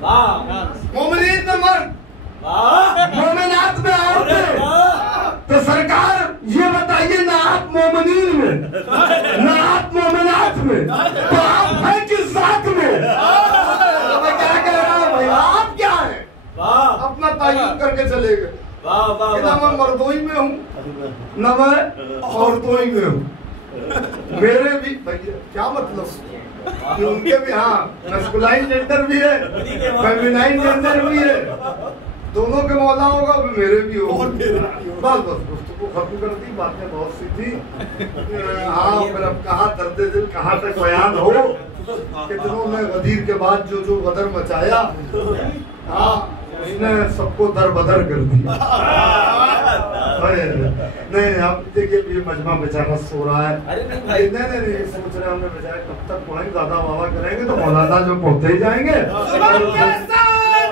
मोमिनीन में मर्द, मोमिनात में औरतें। तो सरकार ये बताइए, ना आप मोमिनीन में ना आप मोमिनात में, तो आप हैं किस जात में? तो मैं क्या कह रहा हूँ भाई, आप क्या है? अपना तायीन करके चले गए। ना मैं मर्दों ही में हूँ ना मैं औरतों ही में हूँ। मेरे भी भैया क्या मतलब कि उनके भी, हाँ मैस्कुलाइन जेंडर भी है, फेमिनाइन जेंडर भी है, दोनों के मौला होगा, मेरे भी होगा। बस बस गुफ्तगू खत्म कर दी, बातें बहुत सी थी। हाँ फिर अब कहाँ दर्द दिल कहाँ तक बयान हो। कितनों ने गदीर के बाद जो जो गदर मचाया, हाँ उसने सबको दरबदर कर दिया। नहीं आप देखिए, ये मजमा बेचारा सो रहा है। नहीं सोच रहे हमने बेचारे कब तक पढ़ेंगे, ज्यादा वाह करेंगे तो मौलाना जो पहुंचते ही जाएंगे।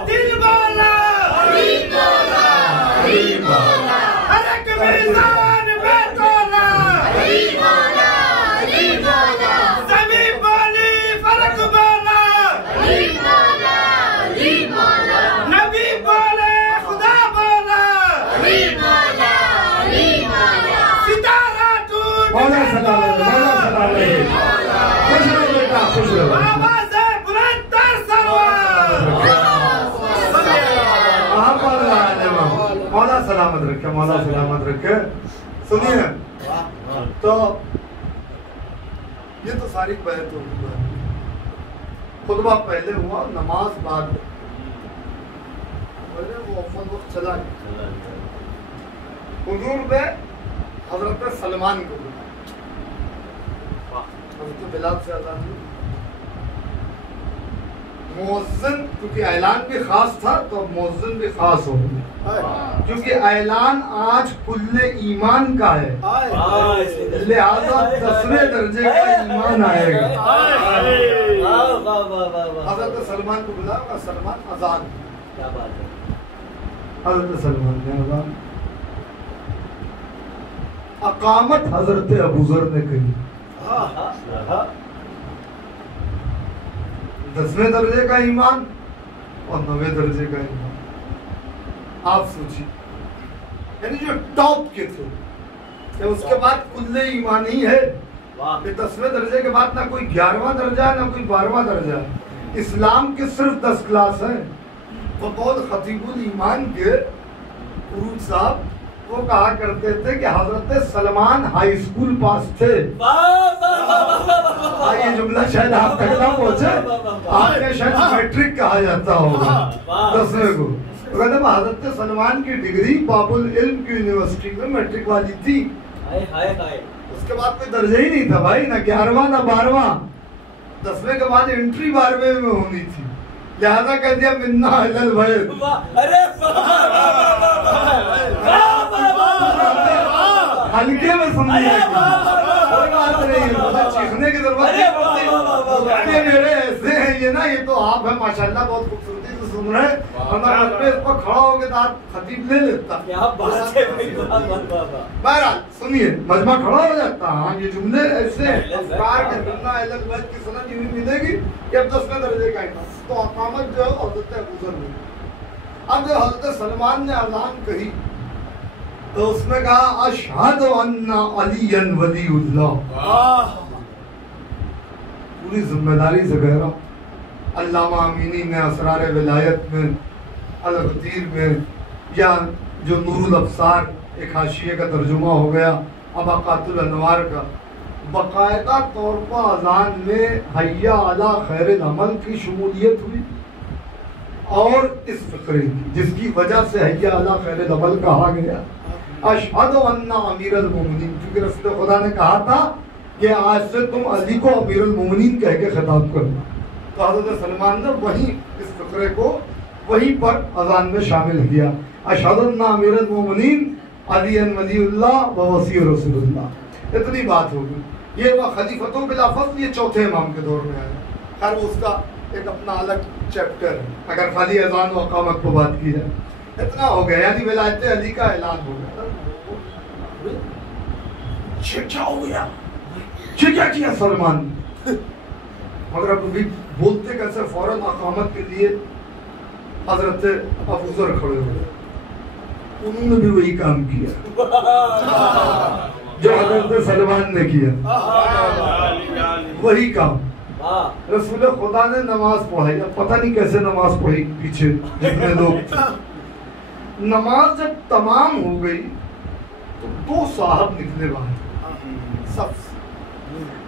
दिल बोला, अरे कमीज़ान बेतौला, ज़मी बोली फलक बोला, नबी बोले खुदा बोला, सितारा टूट मौला सलाम खुश रहो बेटा, खुश रहो। आवाज़े बुलंदतर सरवर। मौला सलामत रखे, मौला सलामत रखे। सुनिए, तो ये तो सारी बैत हो गई, खुतबा पहले हुआ, नमाज बाद में, वो अव्वल वक्त चला गया। हुजूर ने हजरत सलमान को बुलाया, हजरत बिलाल से अज़ान हुई। मुअज्जिन, क्योंकि ऐलान भी खास था तो मुअज्जिन भी खास हो गया, क्योंकि ऐलान आज कुल्ले ईमान का है, लिहाजा 10वें दर्जे का ईमान आएगा। हजरत सलमान को बुलाया, सलमान अज़ान, हजरत सलमान ने अज़ान, अकामत हजरत अबूजर ने कही। 10वें दर्जे का ईमान और 9वें दर्जे का ईमान, आप सोचिए, यानी जो टॉप के थे, तो उसके बाद कुल्ले ईमान ही है। 10वें दर्जे के बाद ना कोई 11वां दर्जा है ना कोई 12वां दर्जा है। इस्लाम के सिर्फ 10 क्लास है। वो बहुत खतीबुल ईमान के उरूज साहब वो कहा करते थे कि हजरत सलमान हाई स्कूल पास थे। ये जुमला शायद आप तक ना पहुंचे, आपने शायद मैट्रिक कहा जाता होगा 10वें को। तो कहते हजरत सलमान की डिग्री बाबुल इल्म की यूनिवर्सिटी में मैट्रिक वाली थी। उसके बाद कोई दर्जा ही नहीं था भाई, ना 11वां ना 12वां। 10वें के बाद एंट्री 12वें में होनी थी, लिहाजा कह दिया मिन्ना अहलल बैत। हल्के में समझिए, कोई बात नहीं, चीखने की जरूरत नहीं। मेरे ऐसे हैं ये ना, ये तो आप है माशाल्लाह, बहुत खूबसूरती से सुन रहे हैं, और ना इस पर खड़ा हो गया तो खतीब ले लेता। बहरहाल सुनिए, मजमा खड़ा हो जाता। हाँ ये जुमले ऐसे अफकार के मिन्ना अहलल बैत की सनद यूं मिलेगी कि अब 10वें दर्जे का ईमान। तो अकामत जो है हजरत अबूजर ने, अब जब हजरत सलमान ने अज़ान कही तो उसमें कहा अशहदु अन्ना अलियन वलीउल्लाह। पूरी जिम्मेदारी से कह रहा हूँ, अल्लामा अमीनी ने असरार विलायत में, अल-गदीर में, या जो नूरुल अब्सार एक हाशिये का तर्जुमा हो गया अबाकातुल अनवार का, बाकायदा तौर पर अज़ान में हय्या अला खैरिल अमल की शमूलियत हुई और इस फ़िक्रे की, जिसकी वजह से हय्या अला खैरिल अमल कहा गया। अशहदु अन्ना अमीरुल मोमिनीन, क्योंकि रसूल खुदा ने कहा था कि आज से तुम अली को अमीरुल मोमिनीन कह के खिताब करना। तो हज़रत सलमान ने वहीं इस फ़िक्रे को वहीं पर अज़ान में शामिल किया। अशहदु अन्ना अमीरुल मोमिनीन अलियन वलीउल्लाह व वसी रसूलुल्लाह। इतनी बात होगी। ये वह खलीफतों बिला फज़्ल, ये चौथे इमाम के दौर में आया। खैर उसका एक अपना अलग चैप्टर है, अगर खाली अज़ान व इक़ामत पर बात की जाए। इतना हो गया, यानी विलायत अली का ऐलान हो गया। क्या हो गया, क्या किया सलमान, मगर अब भी बोलते कैसे फौरन अकामत के लिए हजरत अबूजर खड़े हुए, उन्होंने भी वही काम किया जो हजरत सलमान ने किया, वही काम। रसूल खुदा ने नमाज पढ़ाई, अब पता नहीं कैसे नमाज पढ़ी पीछे जितने लोग, नमाज जब तमाम हो गई तो दो साहब निकले बाहर सब,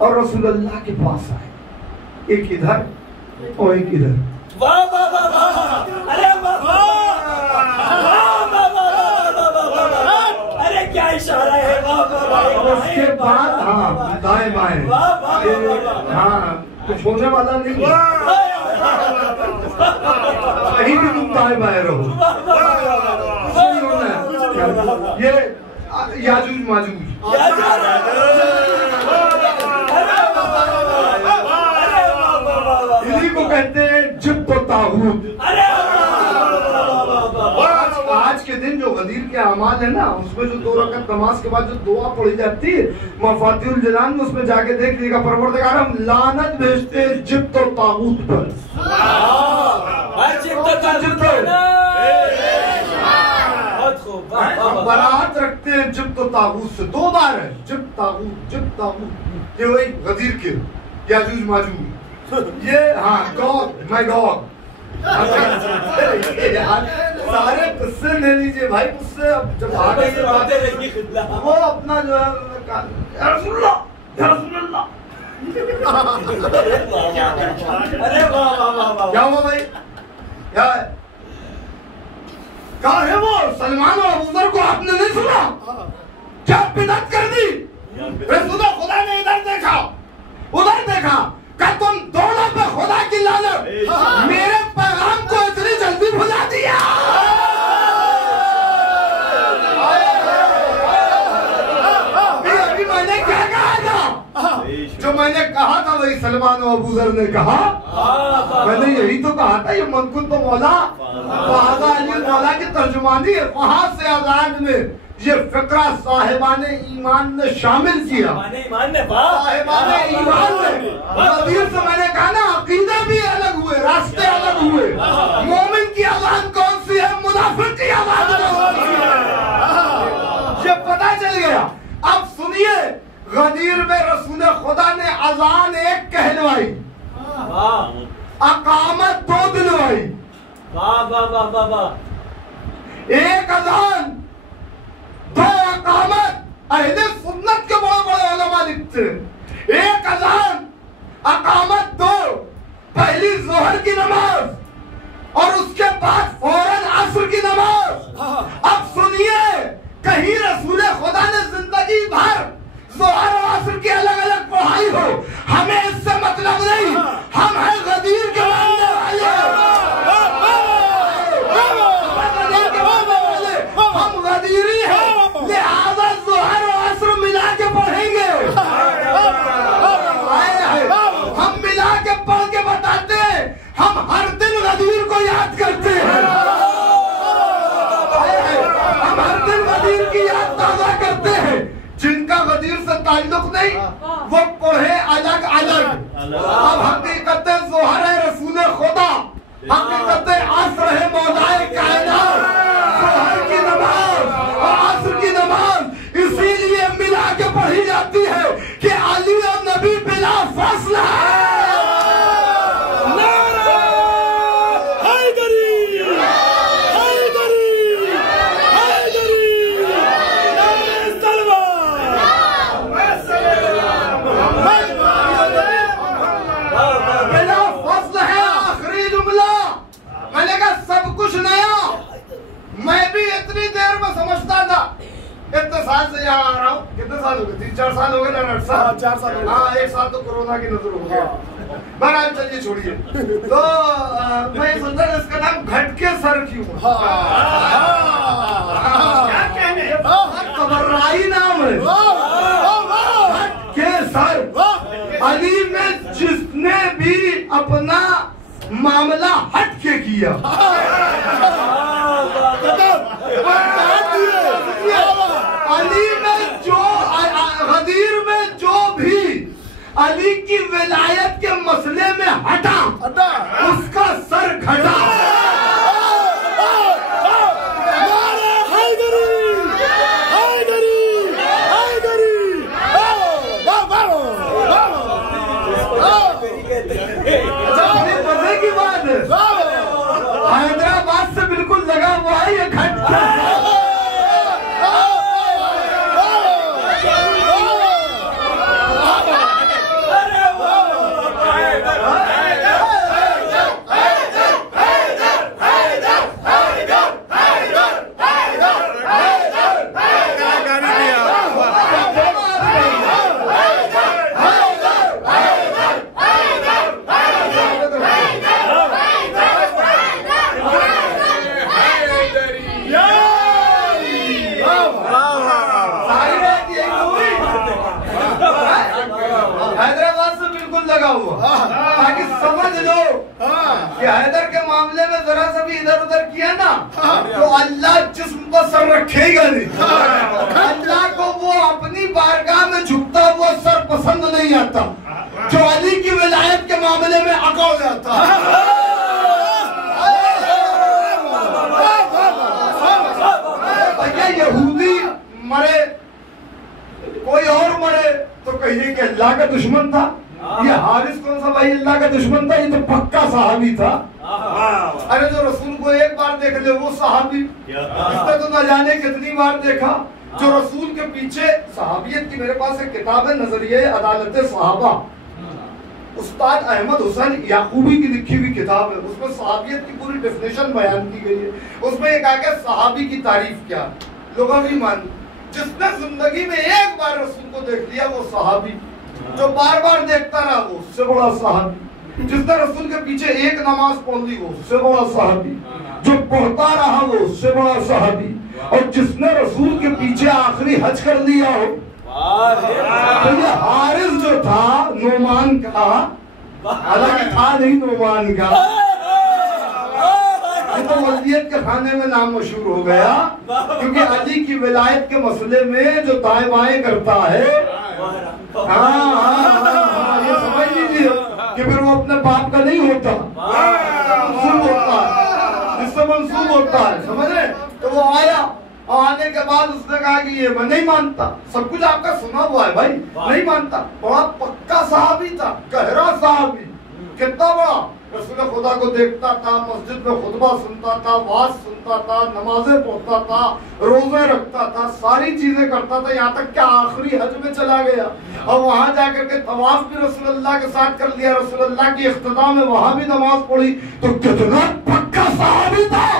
और रसूल अल्लाह के पास आए, एक इधर और एक इधर। वाह वाह वाह वाह, अरे वाह वाह, अरे क्या इशारा है, वाह वाह वाह। उसके बाद हाँ दाएं बाएं, हाँ कुछ होने वाला नहीं, कहीं भी तुम दाएं बाएं रहो, नहीं होना है। ये याजूज माजूज, इन्हीं को कहते हैं जिब्त और तागूत। आज के दिन जो गदीर के अमाल है ना, उसमें जो 2 रकात नमाज के बाद जो दुआ पढ़ी जाती है मफातिहुल जलाल में, उसमें जाके देख लीजिएगा, परवरदिगार हम लानत भेजते हैं जिब्त और तागूत पर। बरात रखते हैं जिब्त और तागूत से, 2 बार है जिब्त तागूत, जिब्त तागूत, ये वही गदीर के याजूज माजूज, ये हाँ गॉग माय गॉग। सारे किस्से ले लीजिए भाई, उससे अब जब आगे से बातें वो अपना जो है या रसूलुल्लाह, या रसूलुल्लाह। अरे वाह वाह वाह, क्या हुआ भाई, क्या है, कहा है वो सलमान और अबूजर को आपने नहीं सुना, क्या बिदअत कर दी? रसूल खुदा ने इधर देखा उधर देखा, क्या तुम दोनों पे खुदा की लानत, मेरे पैगाम को इतनी जल्दी भुला दिया। अभी मैंने क्या कहा था, जो मैंने कहा था वही सलमान और अबूजर ने कहा, मैंने यही तो कहा था, ये मनकुन तो मौला मौला की तर्जुमानी है। वहां से आजाद में ये फिक्रा साहिबाने ईमान ने शामिल किया, साहिबाने ईमान ने। गदीर से मैंने कहा ना, अकीदे भी अलग हुए, रास्ते अलग हुए, मोमिन की आवाज कौन सी है, मुनाफिक की आवाज कौन सी है, ये पता चल गया। अब सुनिए, गदीर में रसूल खुदा ने अजान 1 कहलवाई, अकामत 2 दिलवाई, 1 अजान 2 अकामत। अहले सुन्नत के बड़े बड़े उलमा लिखते हैं 1 अजान अकामत 2, पहली जोहर की नमाज और उसके बाद फौरन असर की नमाज। अब सुनिए, कहीं रसूल खुदा ने जिंदगी भर जोहर और असर की अलग अलग पढ़ाई हो, हमें इससे मतलब नहीं, हम हैं गदीर के मानने वाले, हम गदीरी हैं, लिहाजा जोहर और असर मिला के पढ़ेंगे। हम मिला के पढ़ के बताते हैं, हम हर दिन गदीर को याद करते हैं, हम हर दिन गदीर की याद ताज़ा करते हैं। जिनका गदीर से ताल्लुक नहीं वो पढ़े अलग अलग। अब हकीकत जोहर है रसूल खुदा, हकीकत असर है मौलाए कायनात। जोहर की नमाज और असर की नमाज इसीलिए मिला के पढ़ी जाती है कि अली और नबी बिला फासला है। कुछ नया, मैं भी इतनी देर में समझता था, इतने साल से यहाँ आ रहा हूँ, कितने साल हो गए, 3-4 साल हो गए ना डॉक्टर साहब? 4 साल। हाँ, 1 साल तो कोरोना की नजर हो गया। बहरहाल चलिए छोड़िए। तो मैं सोचता था इसका नाम घटके सर क्यों? क्या कहने, कबर्राई नाम है, घटके सर। अली में जिसने भी अपना मामला हट के किया, अली में जो गदीर में जो भी अली की विलायत के मसले में हटा उसका सर घटा। हुआ, ताकि समझ लो कि हैदर के मामले में जरा सा भी इधर उधर किया ना तो अल्लाह जिस्म पर सर रखेगा नहीं। अल्लाह को वो अपनी बारगाह में झुकता हुआ सर पसंद नहीं आता जो अली की विलायत के मामले में अकड़ जाता। भैया यहूदी मरे, कोई और मरे तो कहिए कि अल्लाह का दुश्मन था। ये हारिस कौन सा भाई अल्लाह का दुश्मन था? ये तो पक्का सहाबी था। अरे जो रसूल को एक बार देख ले वो सहाबी, इसने तो न जाने कितनी बार देखा। जो रसूल के पीछे सहाबियत की, मेरे पास एक किताब है नजरिए अदालत सहाबा, उस्ताद अहमद हुसैन याकूबी की लिखी हुई किताब है। उसमें सहाबियत की पूरी डेफिनेशन बयान की गई है। उसमें ये कहा कि सहाबी की तारीफ क्या, लोगों भी मान, जिसने जिंदगी में एक बार रसूल को देख लिया वो सहाबी, जो बार बार देखता रहा वो उससे बड़ा सहाबी, जिसने रसूल के पीछे एक नमाज पढ़ ली वो उससे बड़ा सहाबी, जो पढ़ता रहा वो उससे बड़ा सहाबी, और जिसने रसूल के पीछे आखिरी हज कर लिया हो। तो ये हारिस जो था नोमान का, हालांकि था नहीं नोमान का, तो वलियत के खाने में नाम मशहूर हो गया, क्योंकि अली की विलायत के मसले में जो दाएं बाएं करता है, हाँ, ये समझ लीजिए कि फिर वो अपने बाप का नहीं होता, मंसूब होता है, जिससे मंसूब होता है, समझ रहे? तो वो आया, आने के बाद उसने कहा कि ये मैं नहीं मानता, सब कुछ आपका सुना हुआ है भाई, नहीं मानता। बड़ा पक्का सहाबी था, गहरा सहाबी, कितना बड़ा, रसूल खुदा को देखता था, मस्जिद में खुतबा सुनता था, वाज सुनता था, नमाजें पढ़ता था, रोजे रखता था, सारी चीजें करता था, यहाँ तक कि आखिरी हज में चला गया और वहां जाकर के तवाफ भी रसूलुल्लाह के साथ कर लिया, रसूलुल्लाह की इख्तिताम में वहां भी नमाज पढ़ी। तो कितना पक्का सहाबी था।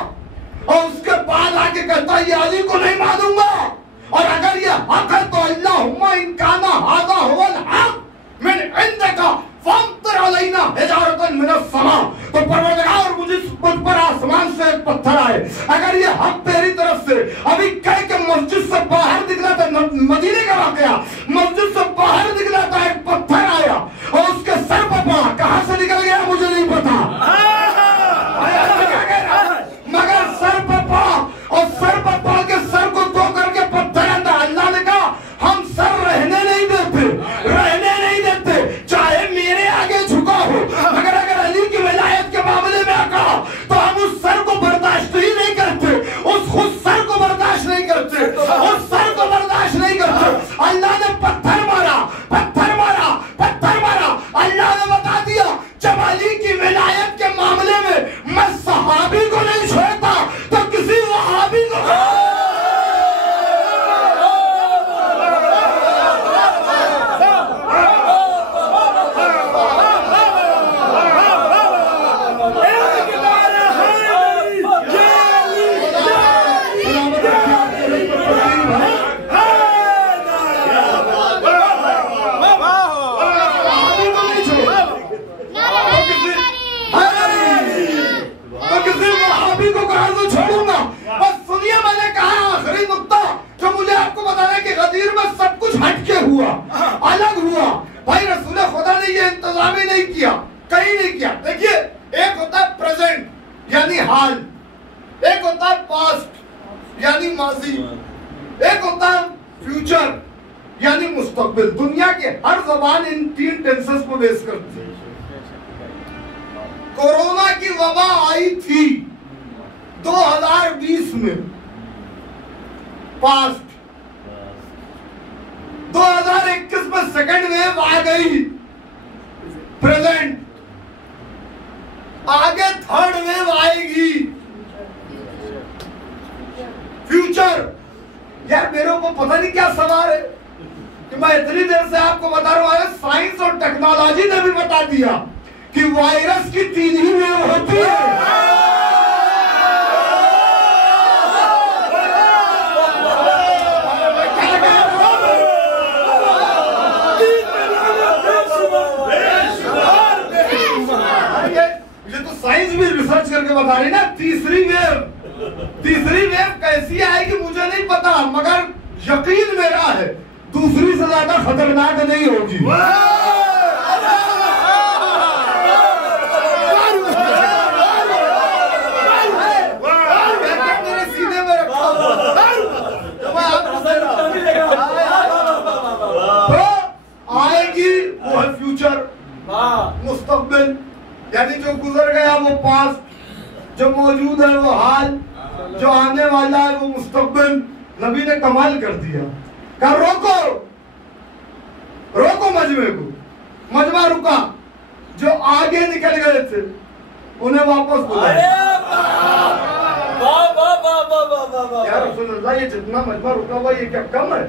और उसके बाद आके कहता है ये अली को नहीं मानूंगा, और अगर ये हक है तो अल्लाहुम्मा इन काना हाज़ा हुवल हक मिन इंदका फम्तिर अलैना हिजारतन मिनस समा, तो परवरदिगार मुझ पर आसमान से एक पत्थर आए, अगर ये हक तेरी तरफ से। अभी कह के मस्जिद से बाहर निकला था, मदीने का वाकया, मस्जिद से बाहर निकला था, एक पत्थर आया और उसके सर पर पड़ा, कहां से निकल गया मुझे नहीं पता, मगर सर पर पड़ा, और सर पर पड़ के सर को धो करके पत्थर आता। अल्लाह ने कहा हम सर रहने नहीं देते, रहने नहीं देते, चाहे मेरे आगे झुका हो, मगर अगर अली की विलायत के मामले में कहा तो हम उस सर को बर्दाश्त ही नहीं करते, उस खुद सर को बर्दाश्त नहीं करते, उस सर को बर्दाश्त नहीं करते। अल्लाह ने पत्थर मारा, पत्थर मारा, पत्थर मारा। अल्लाह ने बता दिया जब अली की विलायत के मामले में मैं सहाबी को नहीं छोड़ता तो किसी वहाबी को। अलग हुआ भाई, रसूल खुदा ने ये इंतजाम ही नहीं किया, कहीं नहीं किया। देखिए एक होता है प्रेजेंट यानी हाल, एक होता है पास्ट यानी माजी, एक होता है फ्यूचर यानी मुस्तकबिल। दुनिया के हर जबान इन तीन टेंसेस को बेस करती है। कोरोना की वबा आई थी 2020 में, पास्ट। 2021 में सेकेंड वेव आ गई, प्रेजेंट। आगे थर्ड वेव आएगी, फ्यूचर। यार मेरे ऊपर पता नहीं क्या सवाल है कि मैं इतनी देर से आपको बता रहा हूं। साइंस और टेक्नोलॉजी ने भी बता दिया कि वायरस की 3 ही वेव होती है। साइंस भी रिसर्च करके बता रही ना, तीसरी वेव कैसी आएगी मुझे नहीं पता, मगर यकीन मेरा है दूसरी से ज्यादा खतरनाक नहीं होगी। पास्ट, जो मौजूद है वो हाल, जो आने वाला है वो मुस्तकबिल। नबी ने कमाल कर दिया, कहा रोको रोको मजमे को। मजमा रुका, जो आगे निकल गए थे उन्हें वापस बुलाया। या रसूलल्लाह, ये जितना मजमा रुका हुआ ये क्या कम है?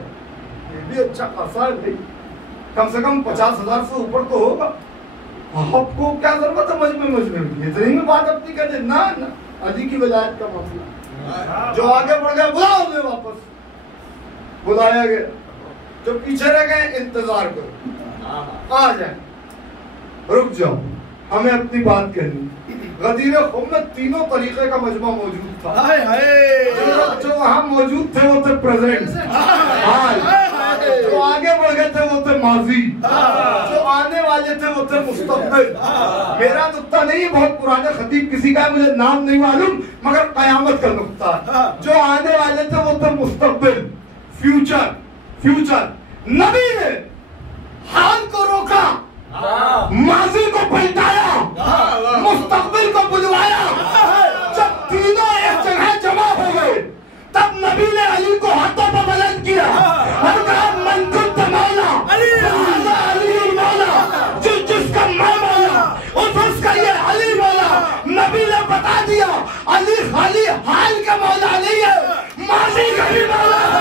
ये भी अच्छा खासा है भाई, कम से कम 50,000 से ऊपर तो होगा। आपको क्या जरूरत है मजमे की? इतनी में बात अपनी कर दे ना, अली की विलायत का मसला। जो आगे बढ़ गए बुलाओ उन्हें वापस। बुलाया गया, जो पीछे रह गए इंतजार करो, आ जाए, रुक जाओ, हमें अपनी बात करनी। गदीर खुम में तीनों तरीके का मजमा मौजूद था। जो वहाँ मौजूद थे वो थे प्रेजेंट, जो आगे बढ़ गए थे वो थे माजी, जो आने वाले थे वो थे मुस्तकबिल। मेरा नुक्ता नहीं, बहुत पुराने खतीब किसी का, मुझे नाम नहीं मालूम, मगर कयामत का नुक्ता। जो आने वाले थे वो थे मुस्तकबिल, फ्यूचर। नबी ने हाल को रोका, माजी को पलटाया, मुस्तकबिल को बुलवाया। जब तीनों एक जगह जमा हो गए तब नबी ने अली को हाथों पर बुलंद किया और कहा मन कुंत मौला अली मौला, जिसका मैं मौला उसका ये अली मौला। नबी ने बता दिया अली खाली हाल का मौला नहीं है, माजी का भी मौला है।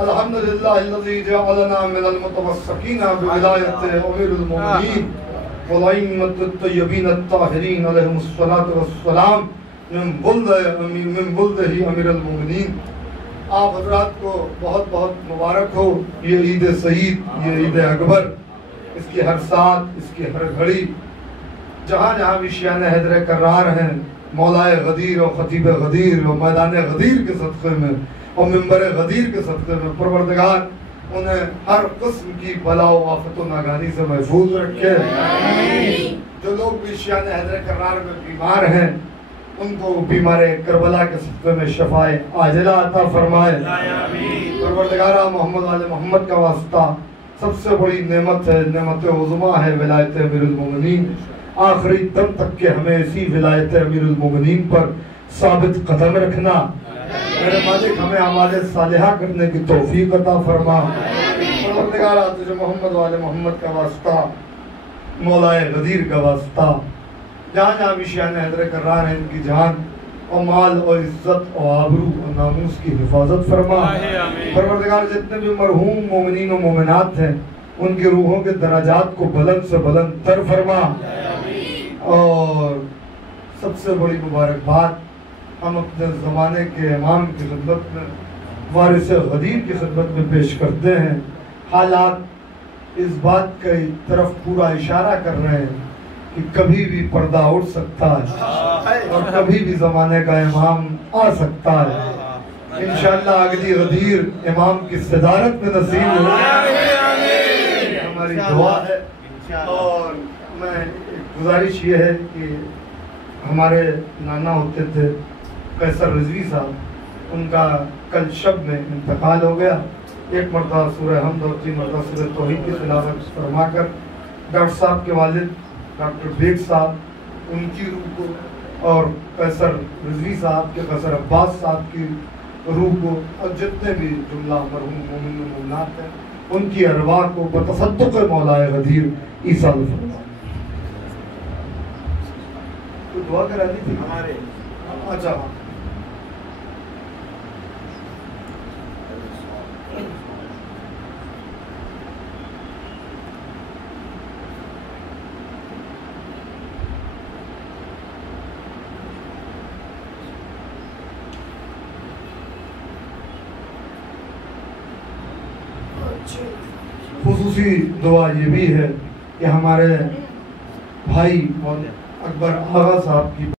अल्हम्दुलिल्लाहिल्लज़ी जअलना मिनल मुतवस्सिकीन बिविलायत अमीरुल मोमिनीन व अइम्मतुत तय्यबीन अत्ताहिरीन अलैहिमुस्सलातु वस्सलाम मिन बुल्दहि अमीरुल मोमिनीन। आप हज़रात को बहुत बहुत मुबारक हो ये ईद सईद, ये ईद अकबर। इसकी हर साथ, इसकी हर घड़ी, जहाँ जहाँ भी शान हैदर करार हैं, मौलाए गदीर और खतीब गदीर और मैदान गदीर के सदक़े में और मिंबर गदीर के सदक़े में परवरदिगार उन्हें हर किस्म की बला व आफत व नागानी से महफूज रखे। जो लोग भी शान हैदर करार में बीमार हैं उनको बीमार करबला के सदक़े में शफाए आजिला अता फरमाए। परवरदिगार मोहम्मद वाले मोहम्मद का वास्ता सबसे बड़ी नेमत है, नेमत उज़्मा है विलायत अमीरुल मोमिनीन। आखिरी दम तक के हमें इसी विलायत अमीरुल मोमिनीन पर साबित कदम रखना। मेरे मालिक हमें अमाल सालिहा करने की तौफीक अता फरमा। परवरदिगार तुझे मोहम्मद वाले मोहम्मद का वास्ता, मौलाए गदीर का वास्ता, जहाँ जहाँ भी शान हैदर करार है इनकी जान और माल और इज्जत और आबरू और नामूस की हिफाजत फरमा। परवरदिगार जितने भी मरहूम मोमिनीन और मोमिनात हैं उनकी रूहों के दराजात को बुलंद से बुलंद तर फरमा। और सबसे बड़ी मुबारकबाद हम अपने ज़माने के इमाम की खिदमत में, वारिस गदीर की खिदमत में पेश करते हैं। हालात इस बात की तरफ पूरा इशारा कर रहे हैं कि कभी भी पर्दा उठ सकता है और कभी भी ज़माने का इमाम आ सकता है। इंशाअल्लाह अगली गदीर इमाम की सदारत में नसीब हो, हमारी दुआ है। और मैं गुजारिश ये है कि हमारे नाना होते थे कैसर रिजवी साहब, उनका कल शब में इंतकाल हो गया। एक मरतबा सूरह हमद और 3 मरतबा सूरह तौहीद की तिलावत फरमाकर डॉक्टर साहब के वालिद डॉक्टर बेग साहब, उनकी रूह को और कैसर रिजवी साहब के कैसर अब्बास साहब की रूह को और जितने भी जुमला मरहूम मोमिन मोमिनात हैं उनकी अरवाह को बतसद्दुक़ मौलाए गदीर ईसाल फरमा। तो दुआ करानी थी हमारे। अच्छा, खुसूसी दुआ ये भी है कि हमारे भाई और अकबर आगा साहब की